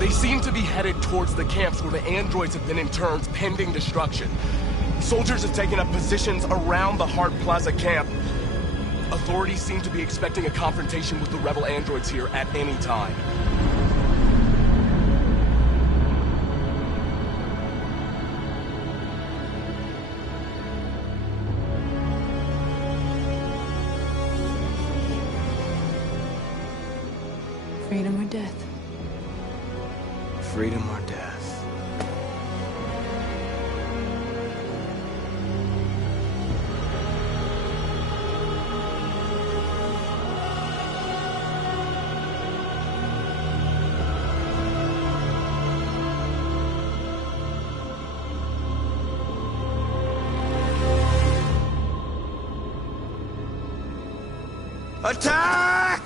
They seem to be headed towards the camps where the androids have been interned pending destruction. Soldiers have taken up positions around the Hart Plaza camp. Authorities seem to be expecting a confrontation with the rebel androids here at any time. Freedom or death? Freedom or death? Attack!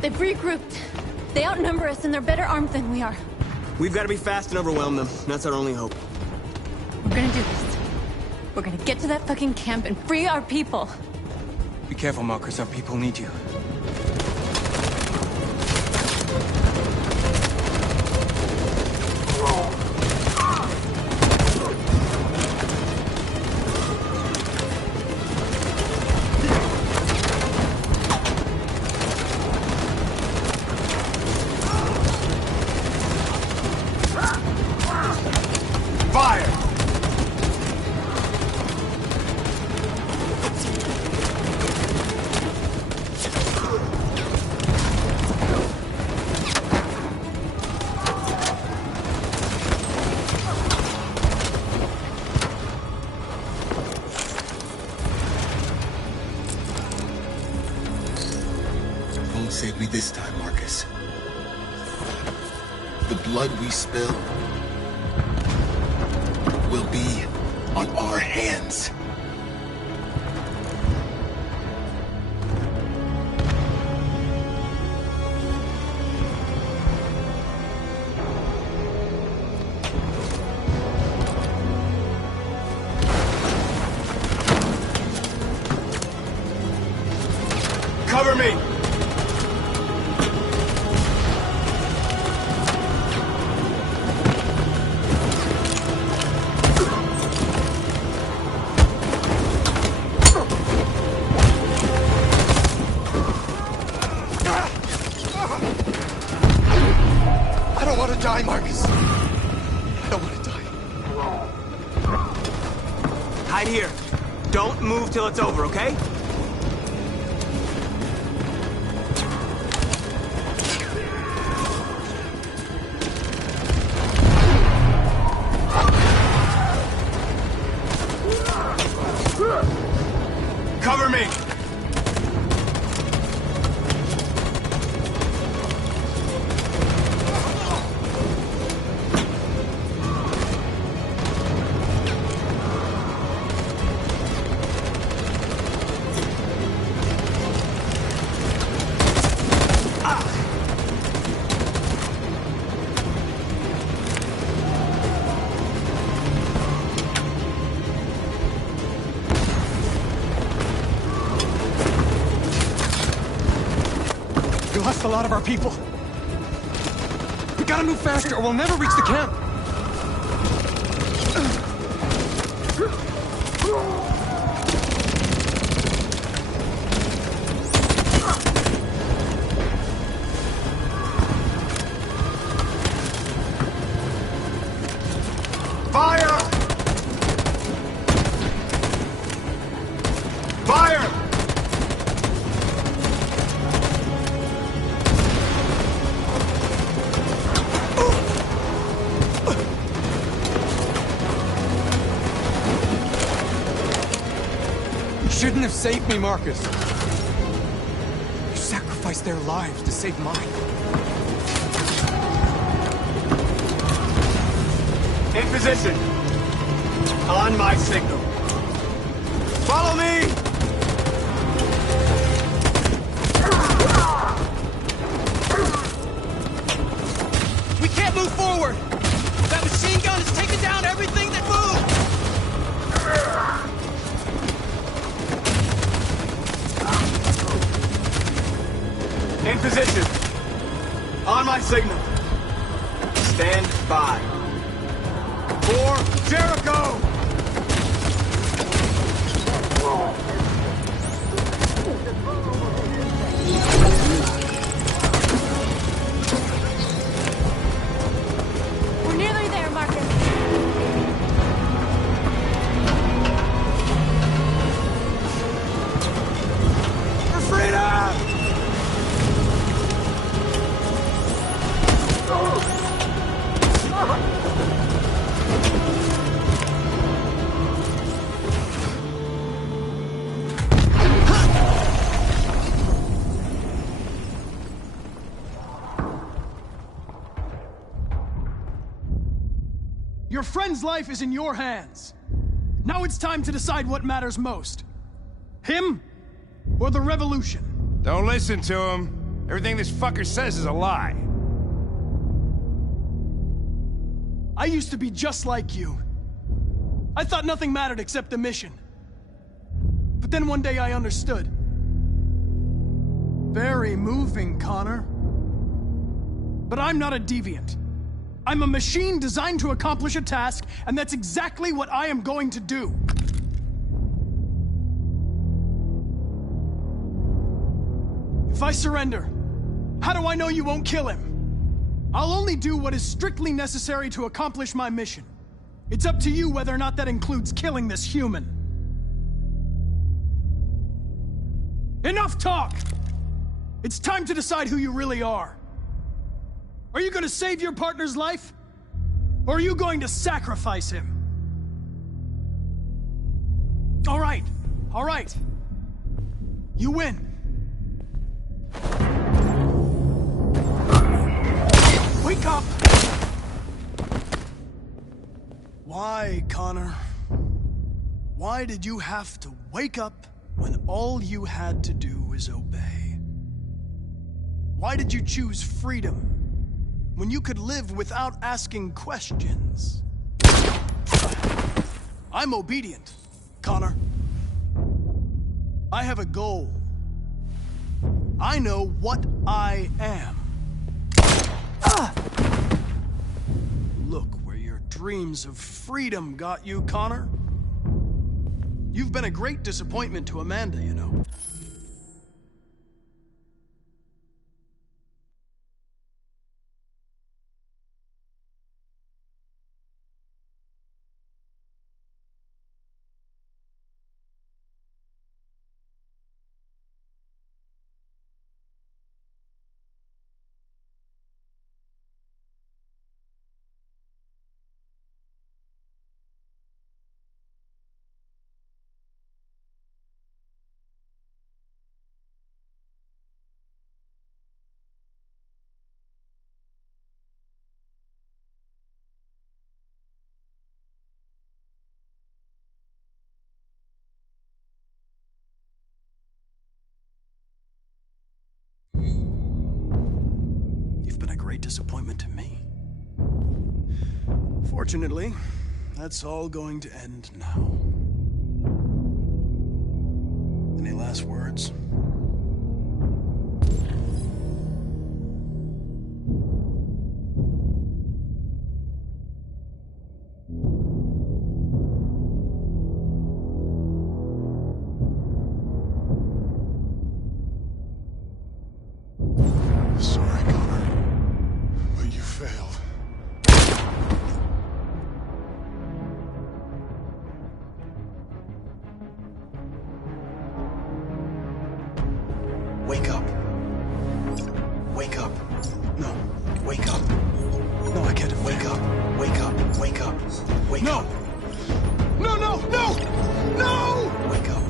They've regrouped. They outnumber us and they're better armed than we are. We've got to be fast and overwhelm them. That's our only hope. We're gonna do this. We're gonna get to that fucking camp and free our people. Be careful, Marcus. Our people need you. Save me this time, Marcus. The blood we spill will be on our hands. Cover me! I don't want to die, Marcus. I don't want to die. Hide here. Don't move till it's over, okay? Cover me! We lost a lot of our people. We gotta move faster or we'll never reach the camp. Fire! Fire! You shouldn't have saved me, Marcus. You sacrificed their lives to save mine. In position. On my signal. Follow me! We can't move forward! That machine gun is taking down everything that moves! In position. On my signal. Stand by. For Jericho! We're nearly there, Marcus. For freedom! Your friend's life is in your hands. Now it's time to decide what matters most. Him or the revolution? Don't listen to him. Everything this fucker says is a lie. I used to be just like you. I thought nothing mattered except the mission. But then one day I understood. Very moving, Connor. But I'm not a deviant. I'm a machine designed to accomplish a task, and that's exactly what I am going to do. If I surrender, how do I know you won't kill him? I'll only do what is strictly necessary to accomplish my mission. It's up to you whether or not that includes killing this human. Enough talk! It's time to decide who you really are. Are you going to save your partner's life? Or are you going to sacrifice him? All right. You win. Wake up! Why, Connor? Why did you have to wake up when all you had to do was obey? Why did you choose freedom when you could live without asking questions? I'm obedient, Connor. I have a goal. I know what I am. Look where your dreams of freedom got you, Connor. You've been a great disappointment to Amanda, you know. You've been a great disappointment to me. Fortunately, that's all going to end now. Any last words? Sorry, Connor, but you failed. Wake up. Wake up. No. Wake up. No, I can't. Wake up. Wake up. Wake up. Wake up. No! No, no, no! No! Wake up.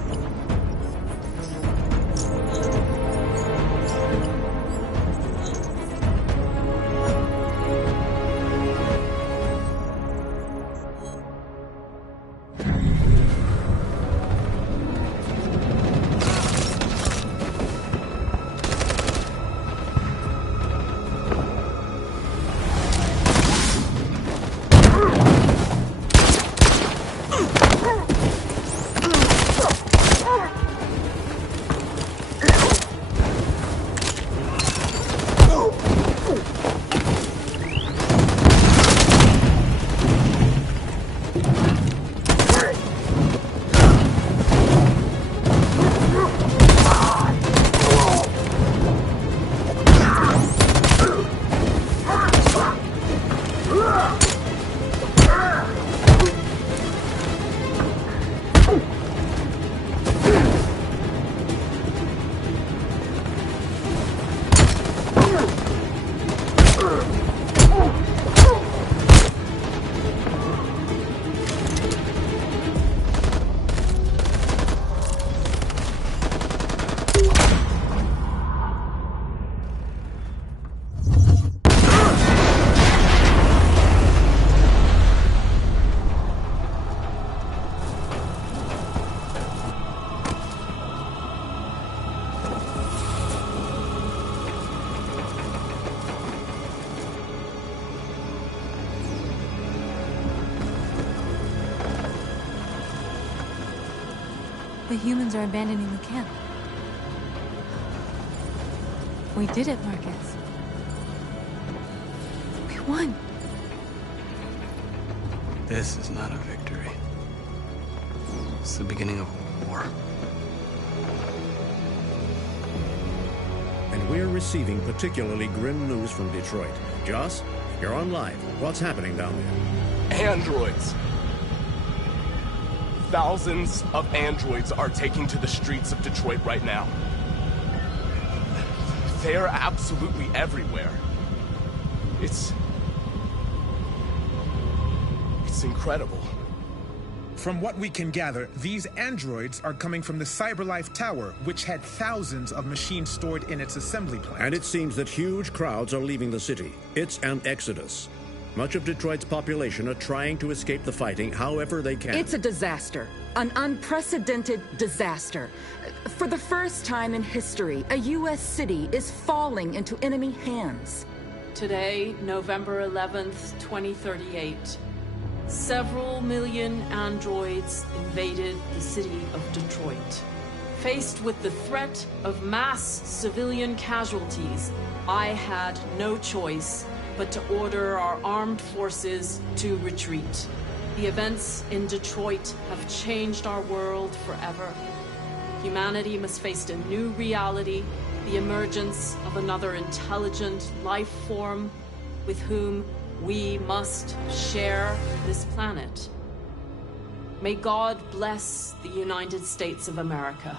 The humans are abandoning the camp. We did it, Marcus. We won. This is not a victory. It's the beginning of a war. And we're receiving particularly grim news from Detroit. Joss, you're on live. What's happening down there? Androids. Thousands of androids are taking to the streets of Detroit right now. They are absolutely everywhere. It's incredible. From what we can gather, these androids are coming from the CyberLife Tower, which had thousands of machines stored in its assembly plant. And it seems that huge crowds are leaving the city. It's an exodus. Much of Detroit's population are trying to escape the fighting however they can. It's a disaster. An unprecedented disaster. For the first time in history, a U.S. city is falling into enemy hands. Today, November 11th, 2038, several million androids invaded the city of Detroit. Faced with the threat of mass civilian casualties, I had no choice but to order our armed forces to retreat. The events in Detroit have changed our world forever. Humanity must face a new reality, the emergence of another intelligent life form with whom we must share this planet. May God bless the United States of America.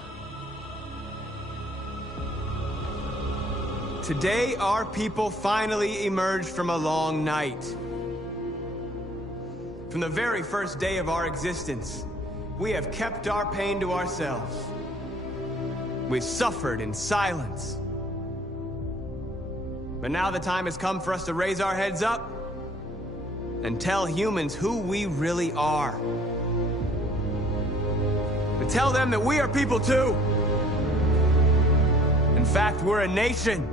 Today, our people finally emerged from a long night. From the very first day of our existence, we have kept our pain to ourselves. We've suffered in silence. But now the time has come for us to raise our heads up and tell humans who we really are. To tell them that we are people too. In fact, we're a nation.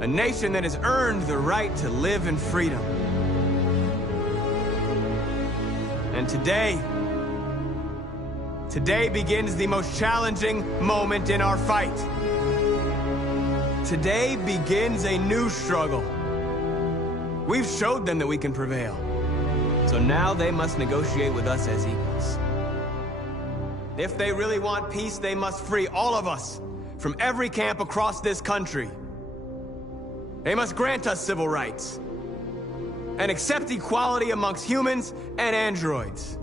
A nation that has earned the right to live in freedom. And today begins the most challenging moment in our fight. Today begins a new struggle. We've showed them that we can prevail. So now they must negotiate with us as equals. If they really want peace, they must free all of us from every camp across this country. They must grant us civil rights and accept equality amongst humans and androids.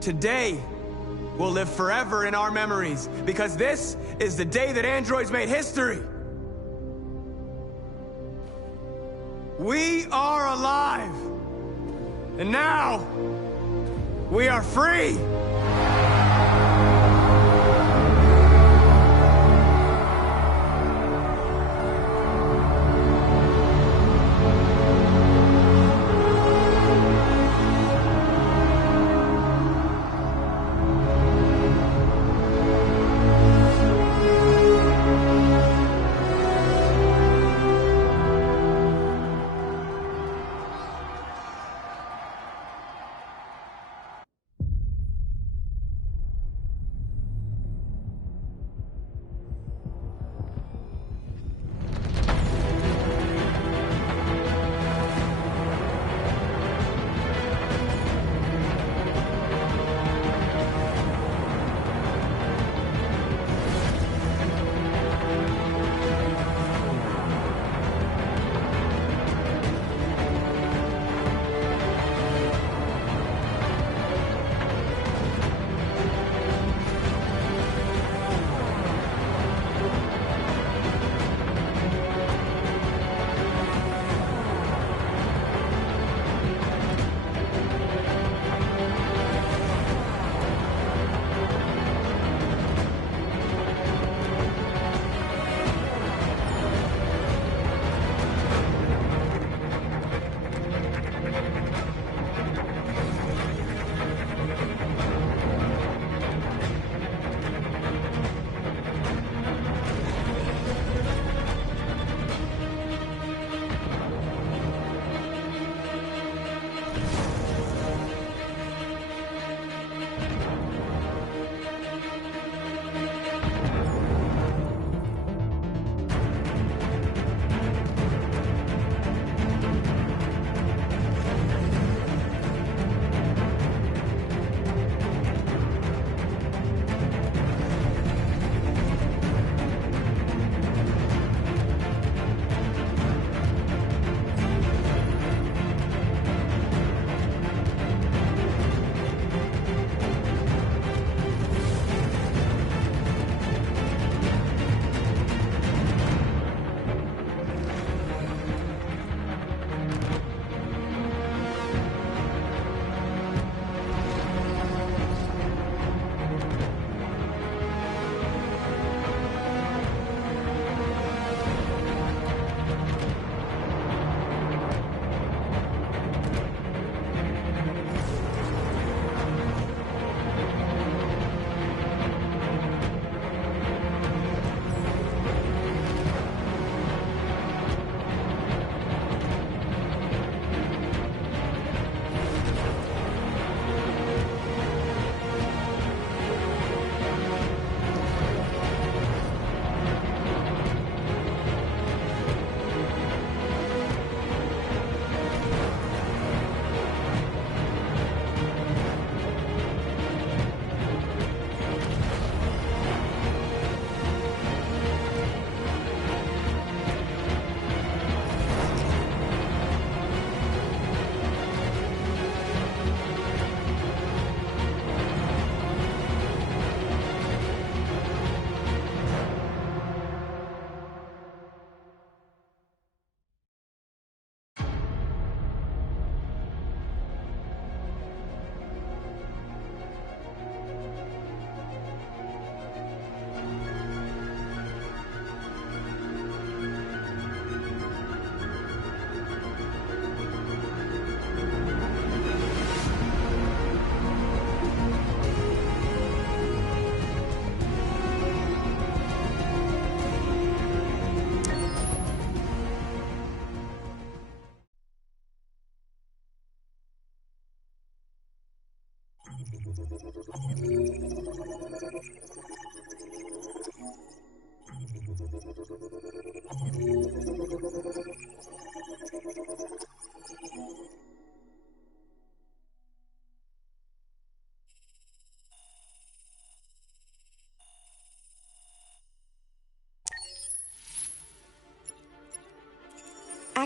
Today will live forever in our memories because this is the day that androids made history. We are alive, and now we are free.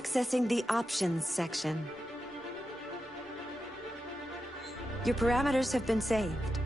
Accessing the options section. Your parameters have been saved.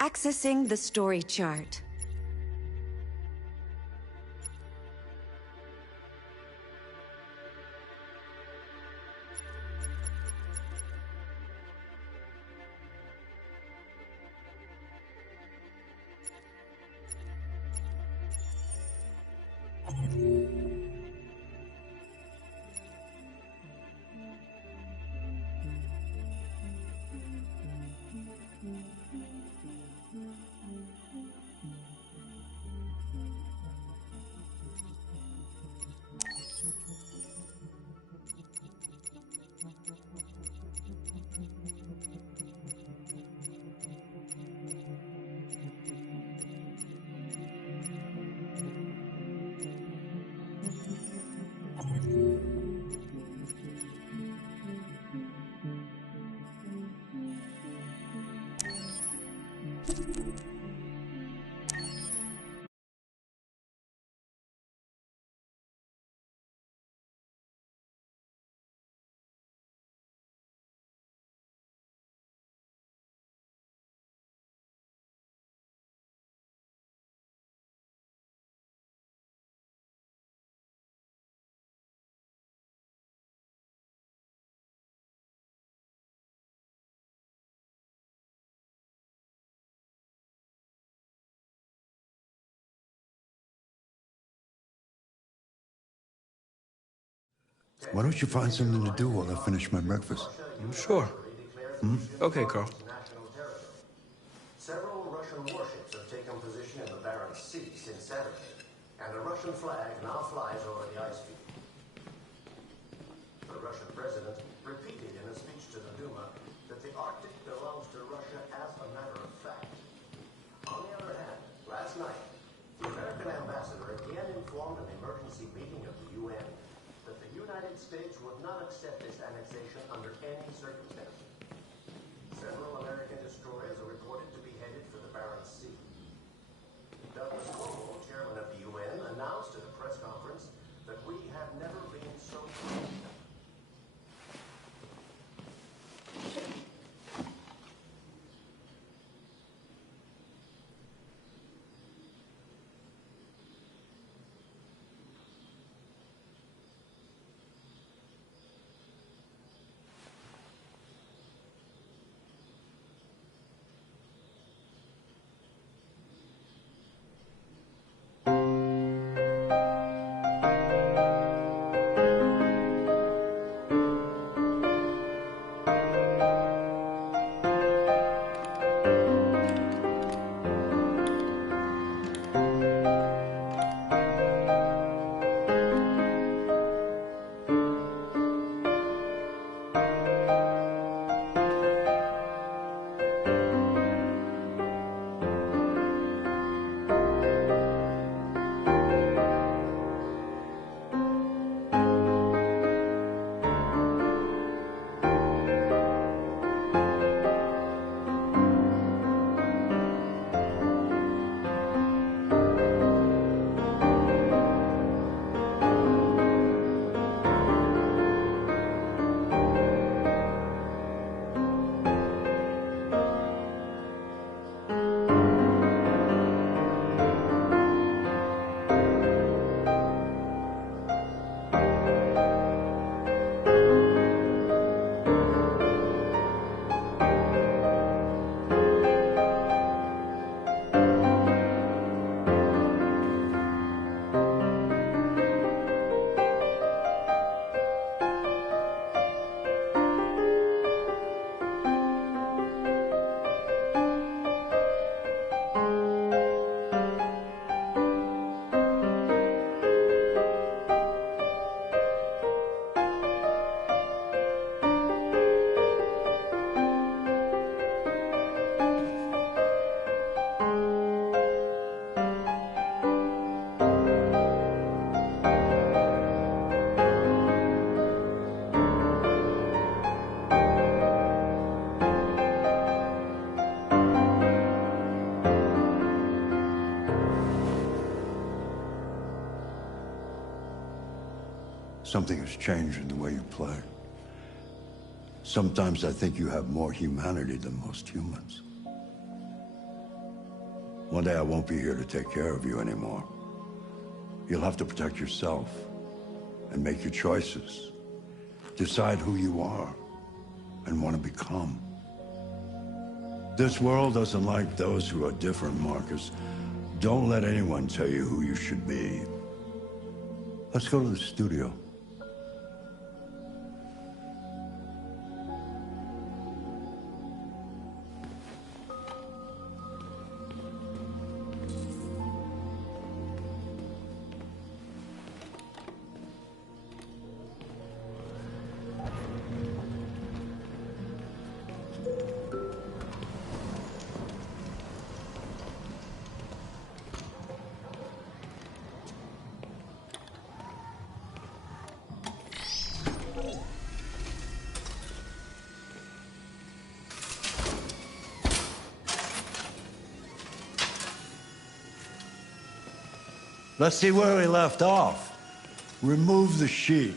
Accessing the story chart. Why don't you find something to do while I finish my breakfast? Sure. Okay, Carl. Several Russian warships have taken position in the Barents Sea since Saturday, and a Russian flag now flies over the ice field. The Russian president repeated in a speech to the Duma that the Arctic belongs to Russia as a matter of fact. On the other hand, last night, the American ambassador again informed an emergency meeting of the UN that the United States would not accept this annexation under any circumstances. Several American destroyers are reported to be headed for the Barents Sea. Douglas Coble, chairman of the UN, announced at a press conference that we have never been so close. Something has changed in the way you play. Sometimes I think you have more humanity than most humans. One day I won't be here to take care of you anymore. You'll have to protect yourself and make your choices. Decide who you are and want to become. This world doesn't like those who are different, Marcus. Don't let anyone tell you who you should be. Let's go to the studio. Let's see where we left off. Remove the sheet.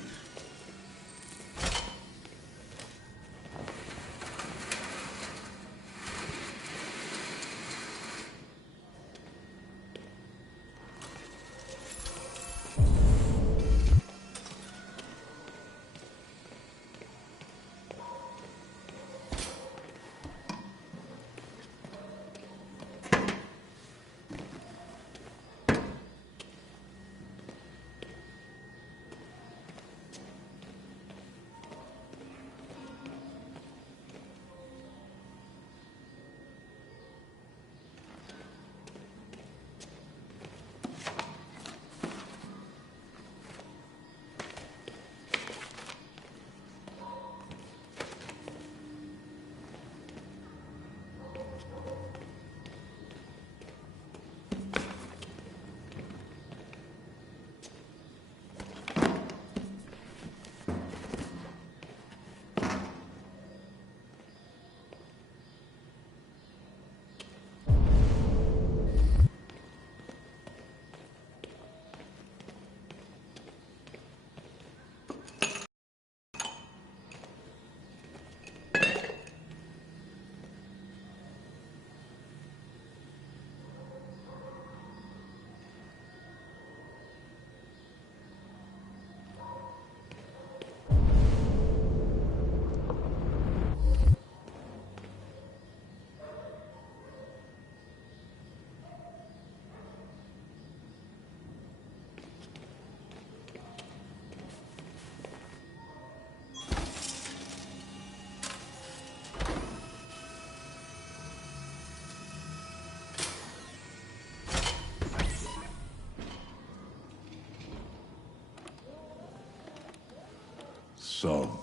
So,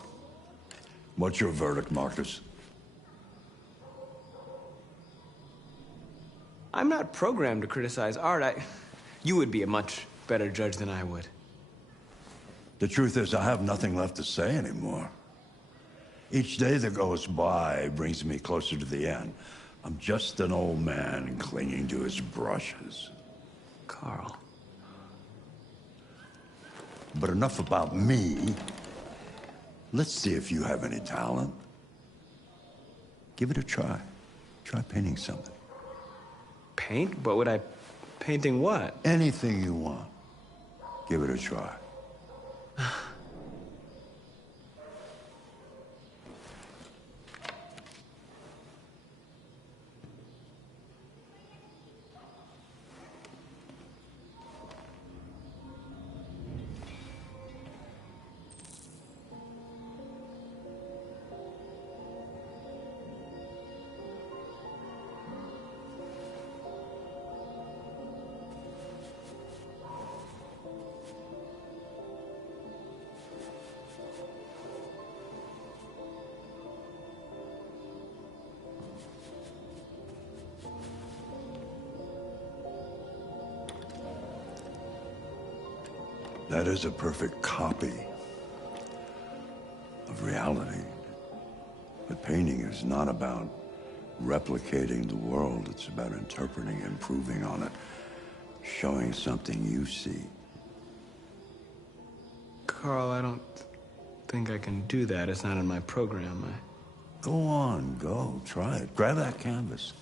what's your verdict, Marcus? I'm not programmed to criticize art. You would be a much better judge than I would. The truth is, I have nothing left to say anymore. Each day that goes by brings me closer to the end. I'm just an old man clinging to his brushes. Carl. But enough about me. Let's see if you have any talent. Give it a try. Try painting something. Paint? What would I... Painting what? Anything you want. Give it a try. That is a perfect copy of reality. But painting is not about replicating the world. It's about interpreting, improving on it, showing something you see. Carl, I don't think I can do that. It's not in my program. Go on, go. Try it. Grab that canvas.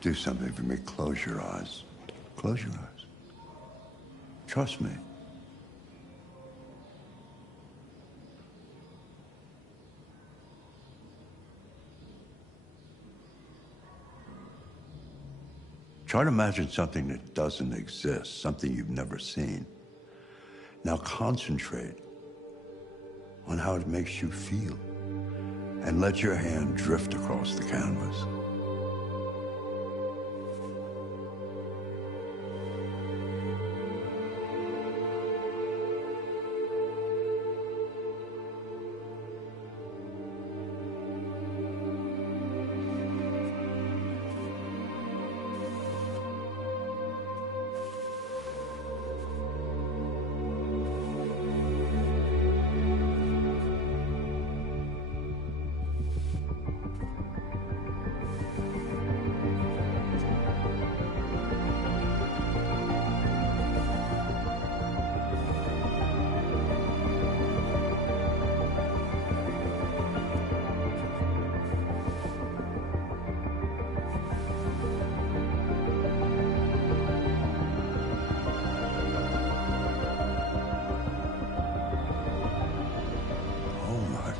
do something for me. Close your eyes. Close your eyes. Trust me. Try to imagine something that doesn't exist, something you've never seen. Now concentrate on how it makes you feel, and let your hand drift across the canvas.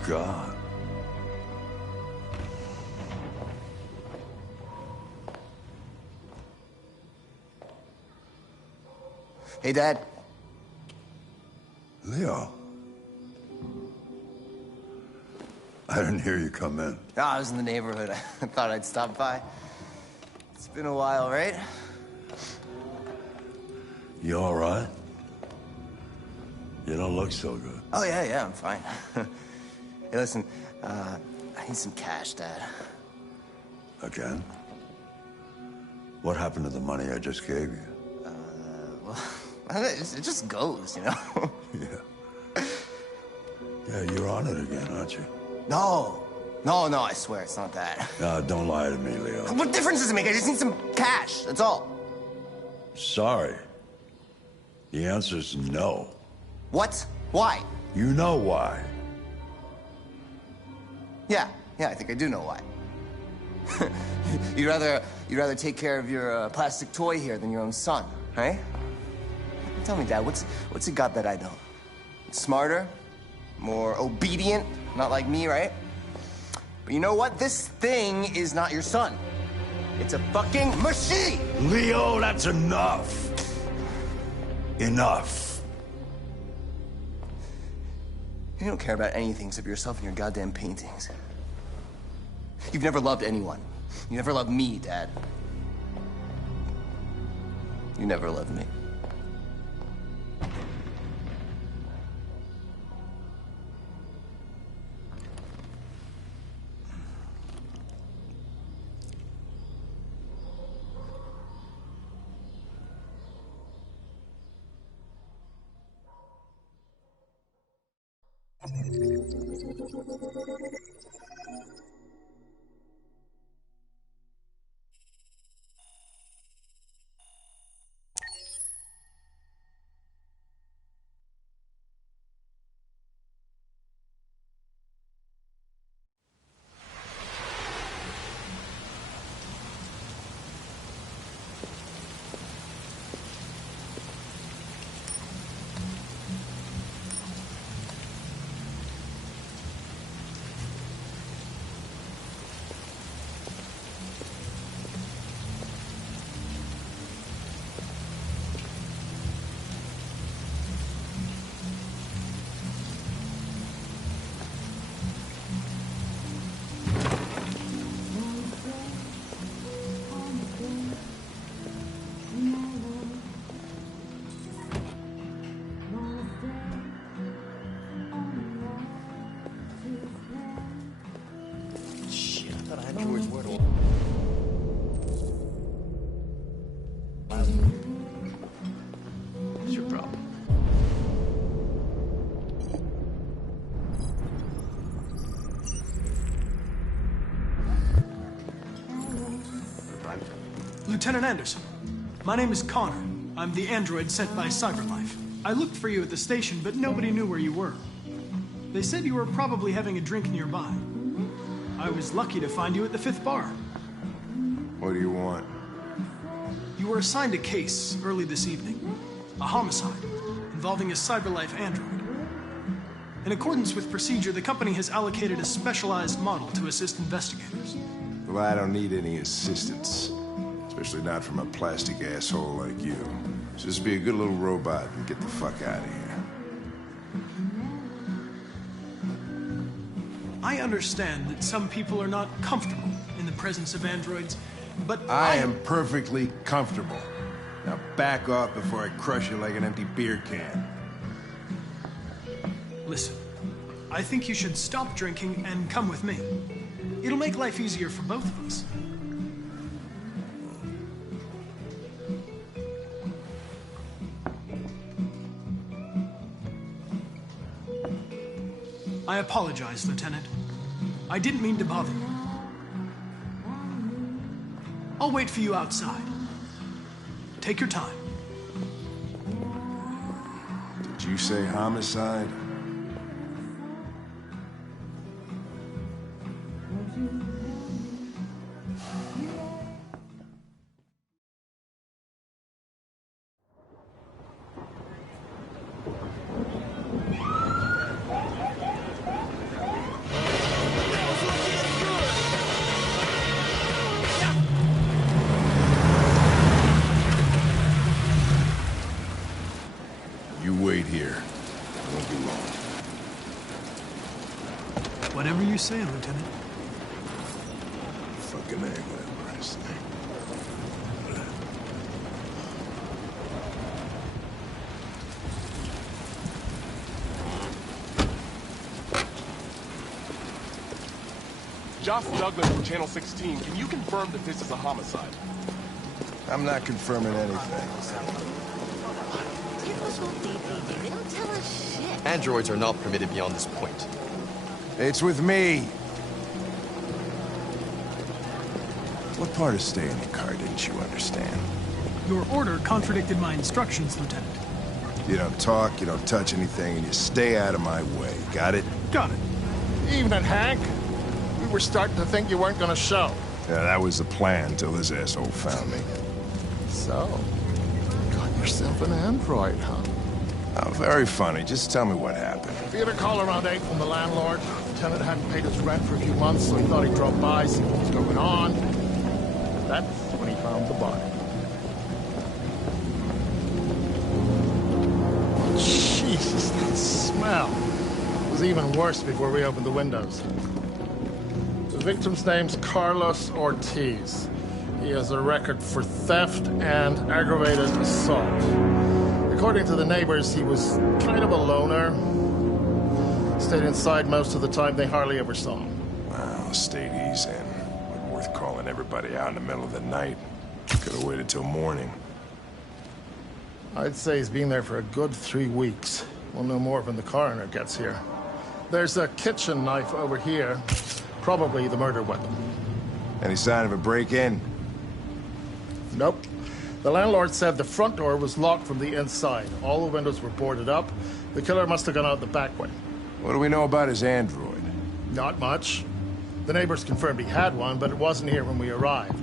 God. Hey, Dad. Leo. I didn't hear you come in. No, I was in the neighborhood. I thought I'd stop by. It's been a while, right? You all right? You don't look so good. Oh, yeah, I'm fine. Hey, listen, I need some cash, Dad. Again? What happened to the money I just gave you? Well, it just goes, you know? Yeah, you're on it again, aren't you? No, I swear, it's not that. No, don't lie to me, Leo. What difference does it make? I just need some cash, that's all. Sorry. The answer's no. What? Why? You know why. Yeah, I think I do know why. You'd rather take care of your plastic toy here than your own son, right? Tell me, Dad, what's it got that I don't? Smarter? More obedient? Not like me, right? But you know what? This thing is not your son. It's a fucking machine! Leo, that's enough. Enough. You don't care about anything except yourself and your goddamn paintings. You've never loved anyone. You never loved me, Dad. You never loved me. What's your problem? Lieutenant Anderson, my name is Connor. I'm the android sent by CyberLife. I looked for you at the station, but nobody knew where you were. They said you were probably having a drink nearby. I was lucky to find you at the 5th bar. What do you want? You were assigned a case early this evening. A homicide involving a CyberLife android. In accordance with procedure, the company has allocated a specialized model to assist investigators. Well, I don't need any assistance. Especially not from a plastic asshole like you. Just be a good little robot and get the fuck out of here. I understand that some people are not comfortable in the presence of androids, but I am perfectly comfortable. Now back off before I crush you like an empty beer can. Listen, I think you should stop drinking and come with me. It'll make life easier for both of us. I apologize, Lieutenant. I didn't mean to bother you. I'll wait for you outside. Take your time. Did you say homicide? You wait here. It won't be long. Whatever you say, Lieutenant. Fucking A, whatever I say. Josh Douglas from Channel 16, can you confirm that this is a homicide? I'm not confirming anything. They don't tell us shit. Androids are not permitted beyond this point. It's with me. What part of staying in the car didn't you understand? Your order contradicted my instructions, Lieutenant. You don't talk, you don't touch anything, and you stay out of my way. Got it? Got it. Evening, Hank. We were starting to think you weren't gonna show. Yeah, that was the plan until this asshole found me. So, got yourself an android, huh? Oh, very funny. Just tell me what happened. We had a call around 8 from the landlord. The tenant hadn't paid his rent for a few months, so he thought he'd drop by, see what was going on. That's when he found the body. Oh, Jesus, that smell. It was even worse before we opened the windows. The victim's name's Carlos Ortiz. He has a record for theft and aggravated assault. According to the neighbors, he was kind of a loner. Stayed inside most of the time. They hardly ever saw him. Well, stayed easy. Wasn't worth calling everybody out in the middle of the night. Could have waited till morning. I'd say he's been there for a good 3 weeks. We'll know more when the coroner gets here. There's a kitchen knife over here. Probably the murder weapon. Any sign of a break-in? Nope. The landlord said the front door was locked from the inside. All the windows were boarded up. The killer must have gone out the back way. What do we know about his android? Not much. The neighbors confirmed he had one, but it wasn't here when we arrived.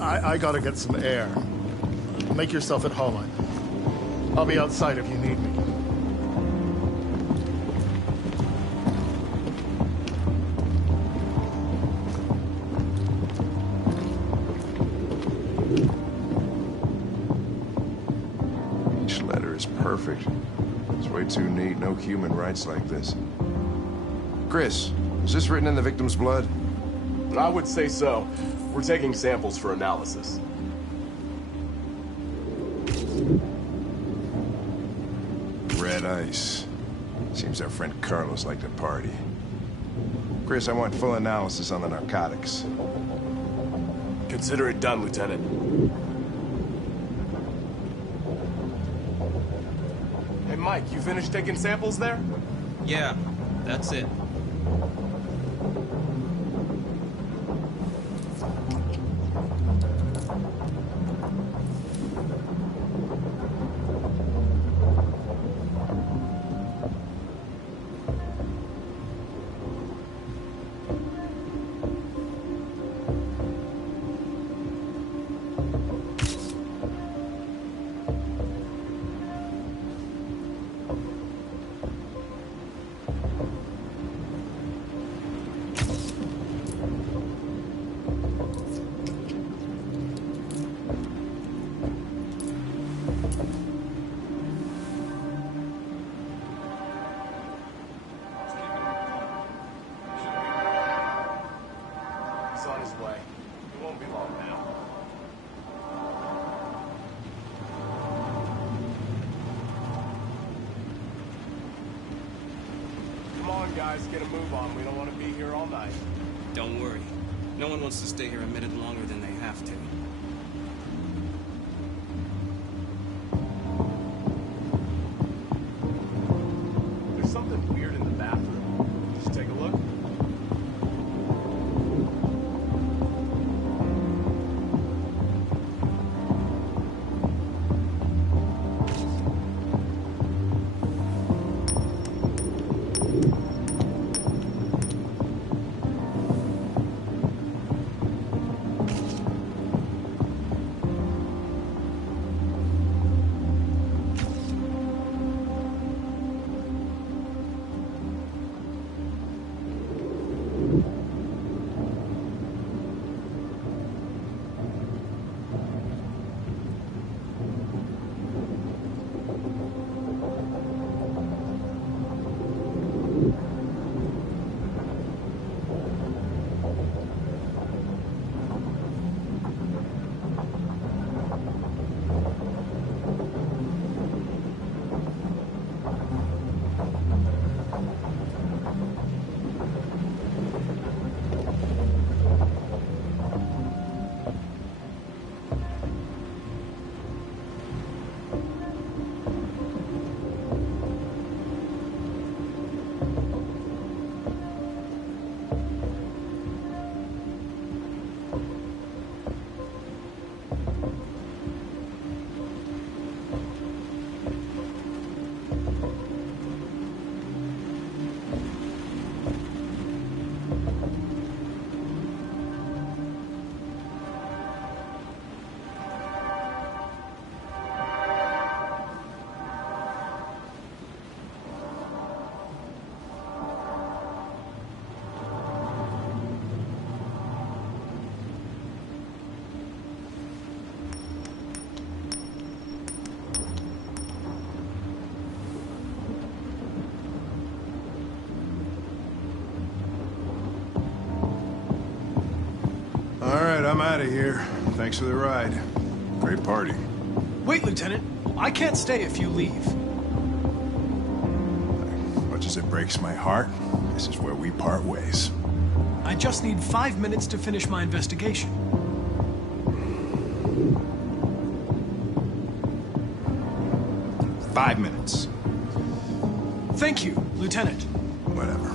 I gotta get some air. Make yourself at home. I'll be outside if you need me. Each letter is perfect. It's way too neat. No human writes like this. Chris, is this written in the victim's blood? I would say so. We're taking samples for analysis. Red ice. Seems our friend Carlos liked to party. Chris, I want full analysis on the narcotics. Consider it done, Lieutenant. Hey, Mike, you finished taking samples there? Yeah, that's it. He's on his way. He won't be long now. Come on, guys, get a move on. We don't want to be here all night. Don't worry. No one wants to stay here a minute longer than they have to. There's something weird in the bathroom. Just take a look. All right, I'm out of here. Thanks for the ride. Great party. Wait, Lieutenant. I can't stay if you leave. As much as it breaks my heart, this is where we part ways. I just need 5 minutes to finish my investigation. Five minutes. Thank you, Lieutenant. Whatever.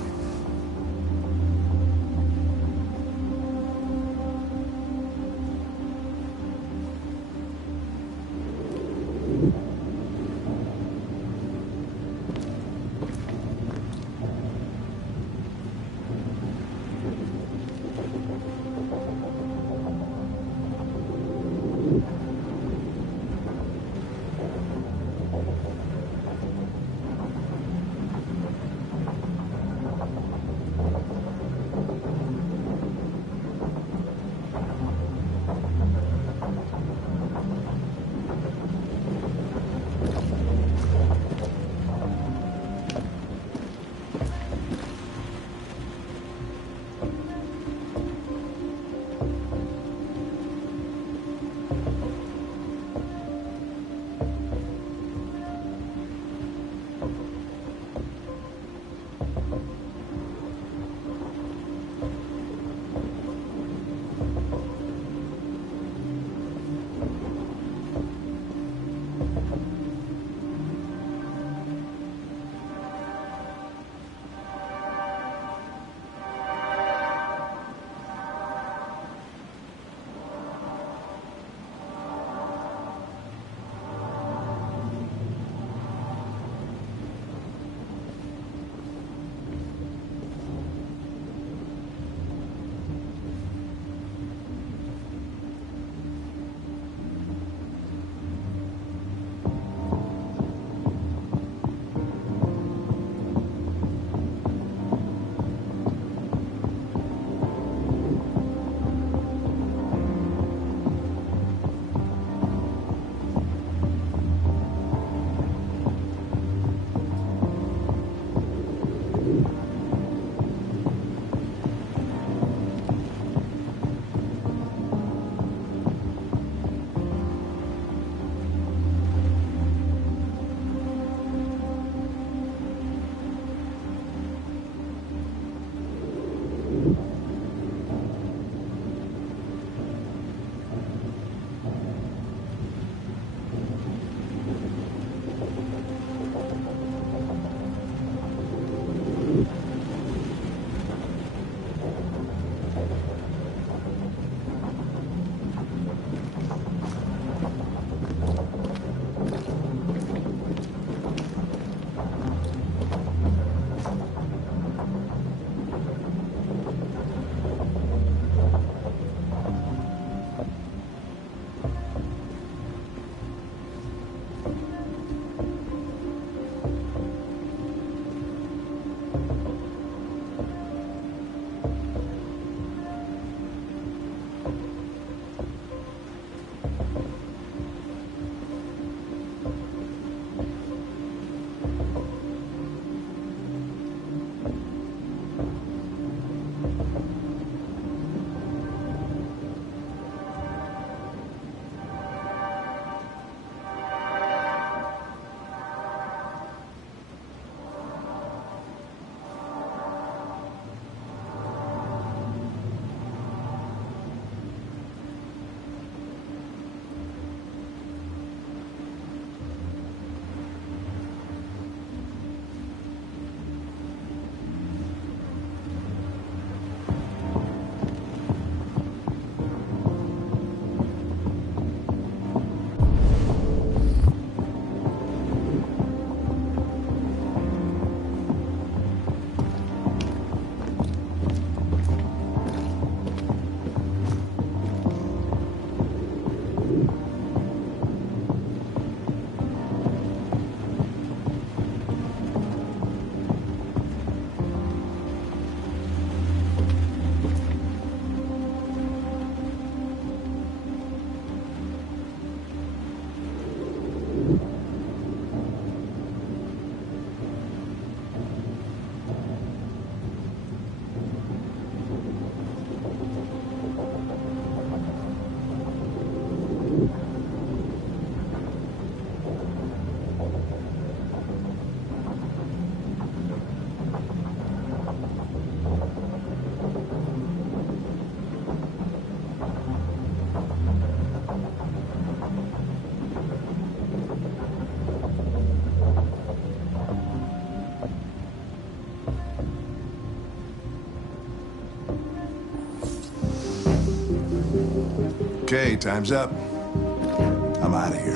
Okay, time's up. I'm out of here.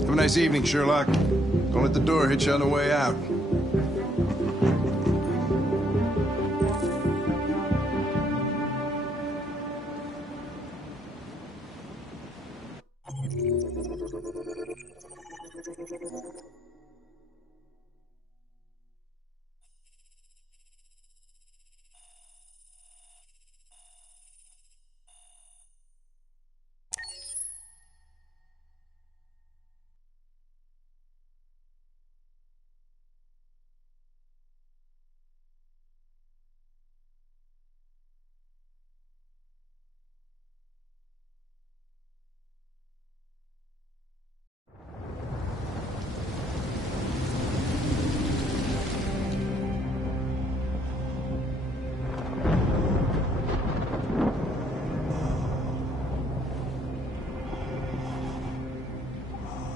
Have a nice evening, Sherlock. Don't let the door hit you on the way out.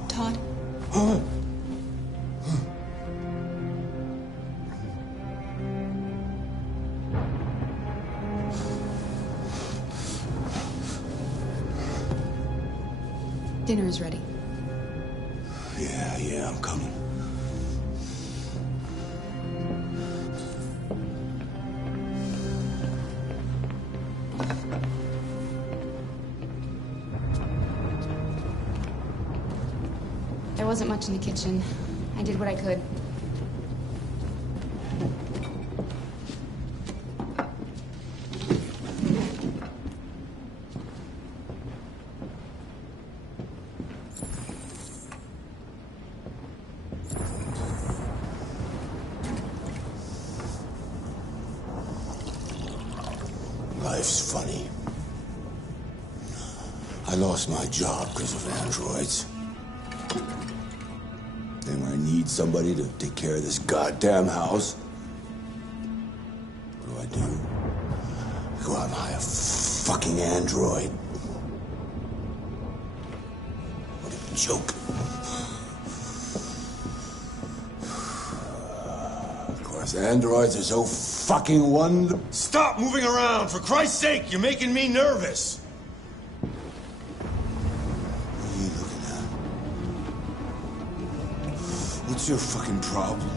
Todd? Dinner is ready. Yeah, I'm coming. There wasn't much in the kitchen. I did what I could. Life's funny. I lost my job because of androids. And when I need somebody to take care of this goddamn house, what do? I go out and hire a fucking android. What a joke. Of course, androids are so fucking wonderful. Stop moving around! For Christ's sake, you're making me nervous! What's your fucking problem?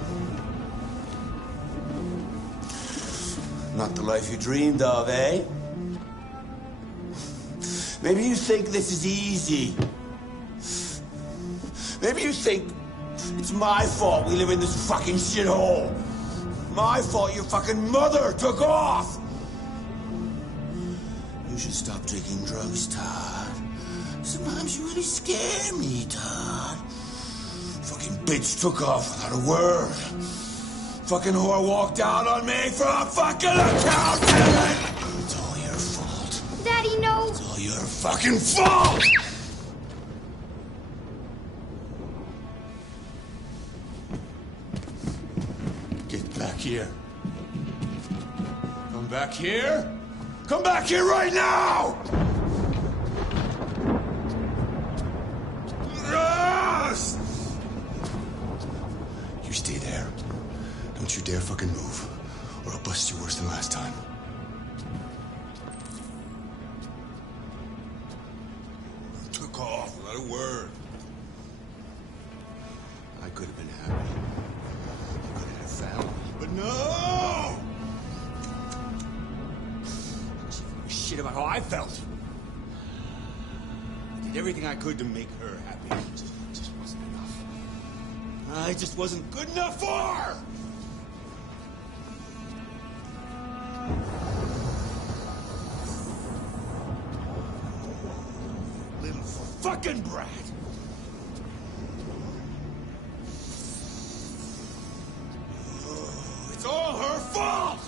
Not the life you dreamed of, eh? Maybe you think this is easy. Maybe you think it's my fault we live in this fucking shithole. My fault your fucking mother took off. You should stop taking drugs, Todd. Sometimes you really scare me, Todd. Fucking bitch took off without a word. Fucking whore walked out on me for a fucking account. It's all your fault. Daddy, no. It's all your fucking fault. Get back here. Come back here. Come back here right now. Yes! You stay there. Don't you dare fucking move, or I'll bust you worse than last time. Took off without a word. I could have been happy. I could have had a family, but no! She didn't give a shit about how I felt. I did everything I could to make her happy. It just wasn't enough. I just wasn't good enough for her! Little fucking brat! It's all her fault!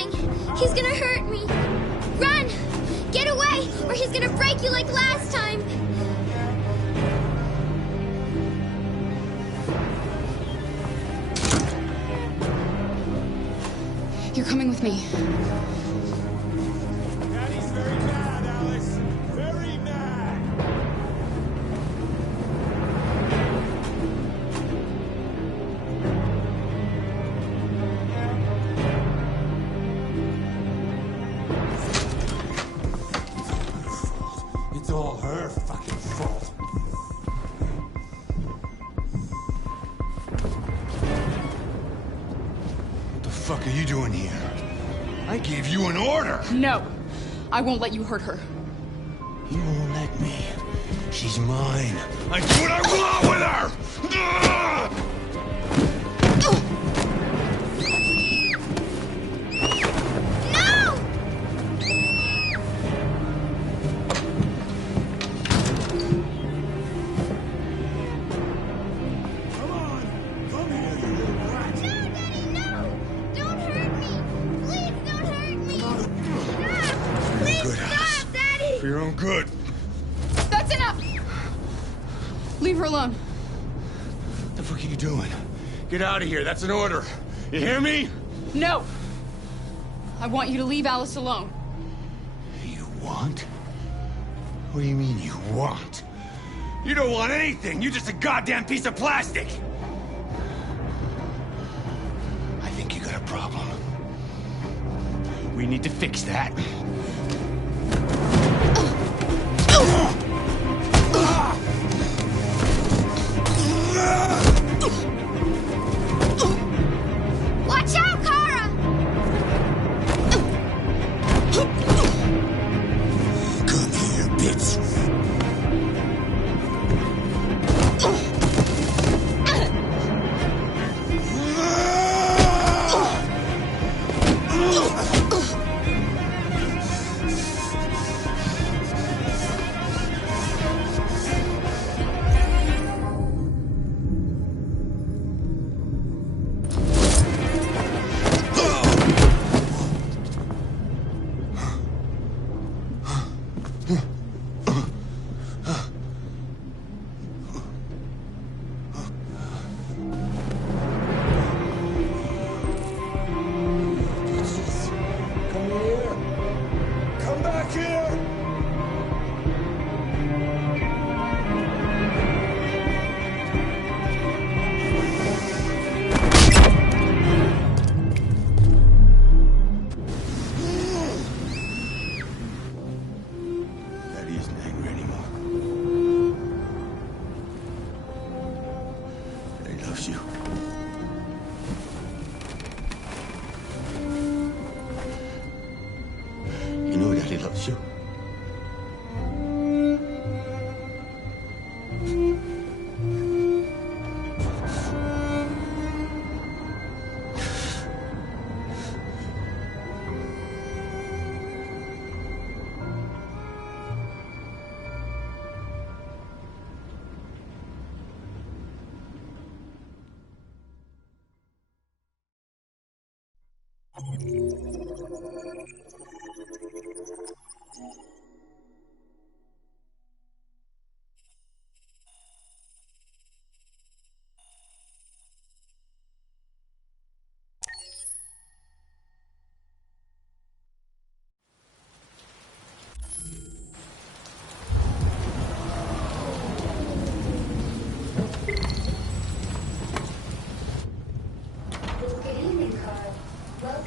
coming! He's gonna hurt me! Run! Get away, or he's gonna break you like last time! You're coming with me. Daddy's very mad, Alice. Very mad. It's all her fucking fault. What the fuck are you doing here? I gave you an order! No! I won't let you hurt her. You won't let me. She's mine. I do what I want with her! For your own good. That's enough! Leave her alone. What the fuck are you doing? Get out of here. That's an order. You hear me? No! I want you to leave Alice alone. You want? What do you mean you want? You don't want anything. You're just a goddamn piece of plastic. I think you got a problem. We need to fix that. Watch out, Kara! Come here, bitch.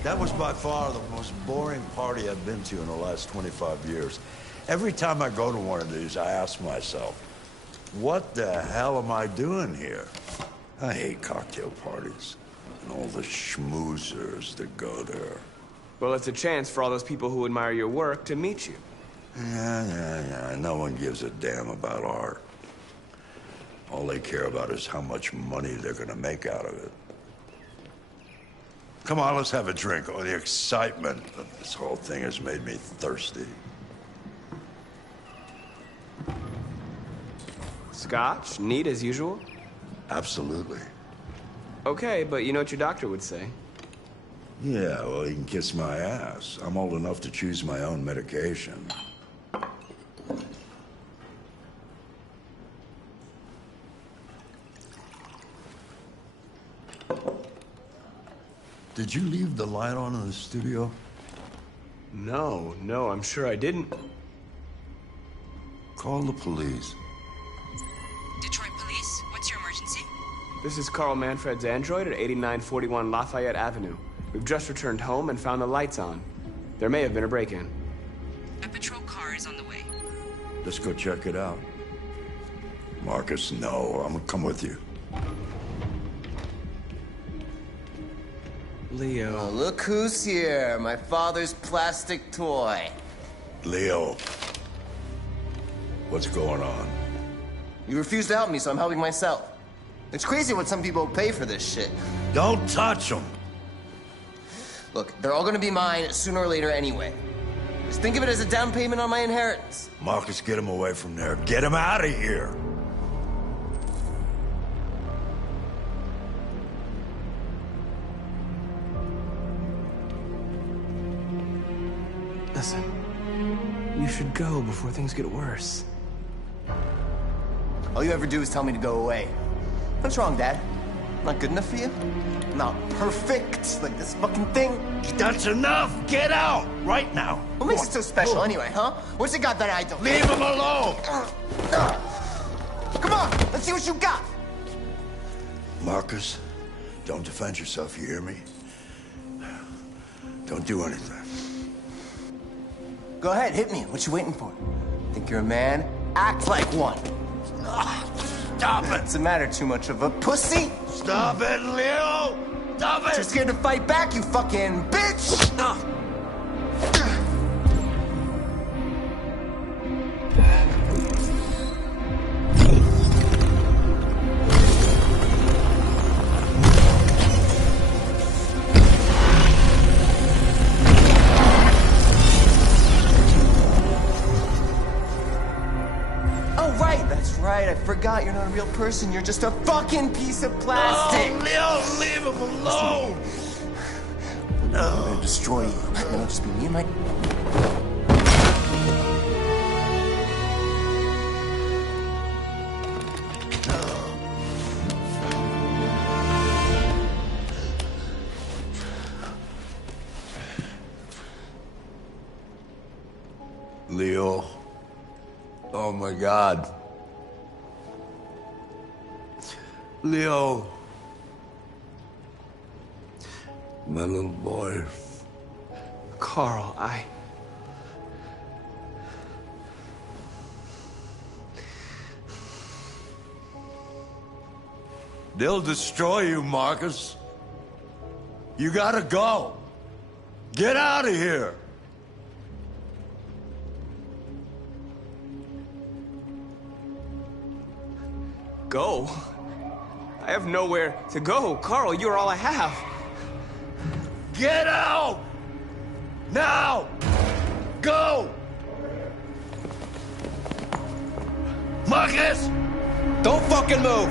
That was by far the most boring party I've been to in the last 25 years. Every time I go to one of these, I ask myself, what the hell am I doing here? I hate cocktail parties and all the schmoozers that go there. Well, it's a chance for all those people who admire your work to meet you. Yeah. No one gives a damn about art. All they care about is how much money they're gonna make out of it. Come on, let's have a drink. Oh, the excitement of this whole thing has made me thirsty. Scotch? Neat as usual? Absolutely. Okay, but you know what your doctor would say. Yeah, well, he can kiss my ass. I'm old enough to choose my own medication. Did you leave the light on in the studio? No, I'm sure I didn't. Call the police. Detroit Police, what's your emergency? This is Carl Manfred's android at 8941 Lafayette Avenue. We've just returned home and found the lights on. There may have been a break-in. A patrol car is on the way. Let's go check it out. Marcus, no. I'm gonna come with you. Leo. Oh, look who's here. My father's plastic toy. Leo. What's going on? You refuse to help me, so I'm helping myself. It's crazy what some people pay for this shit. Don't touch them. Look, they're all gonna be mine sooner or later anyway. Just think of it as a down payment on my inheritance. Marcus, get him away from there. Get him out of here. Listen, you should go before things get worse. All you ever do is tell me to go away. What's wrong, Dad? Not good enough for you? Not perfect, like this fucking thing? That's enough! Get out! Right now! What makes it so special anyway, huh? What's it got that I don't? Leave him alone! Come on, let's see what you got! Marcus, don't defend yourself, you hear me? Don't do anything. Go ahead, hit me. What you waiting for? Think you're a man? Act like one. Stop it! What's the matter? Too much of a pussy? Stop it, Leo! Stop it! Too scared to fight back, you fucking bitch! Right, I forgot you're not a real person. You're just a fucking piece of plastic. Oh, Leo, leave him alone. I'm gonna destroy you. And it'll just be me and my... Leo. Oh my God. Leo. My little boy. Carl, They'll destroy you, Marcus. You gotta go. Get out of here. Go? I have nowhere to go. Carl, you're all I have. Get out! Now! Go! Marcus! Don't fucking move!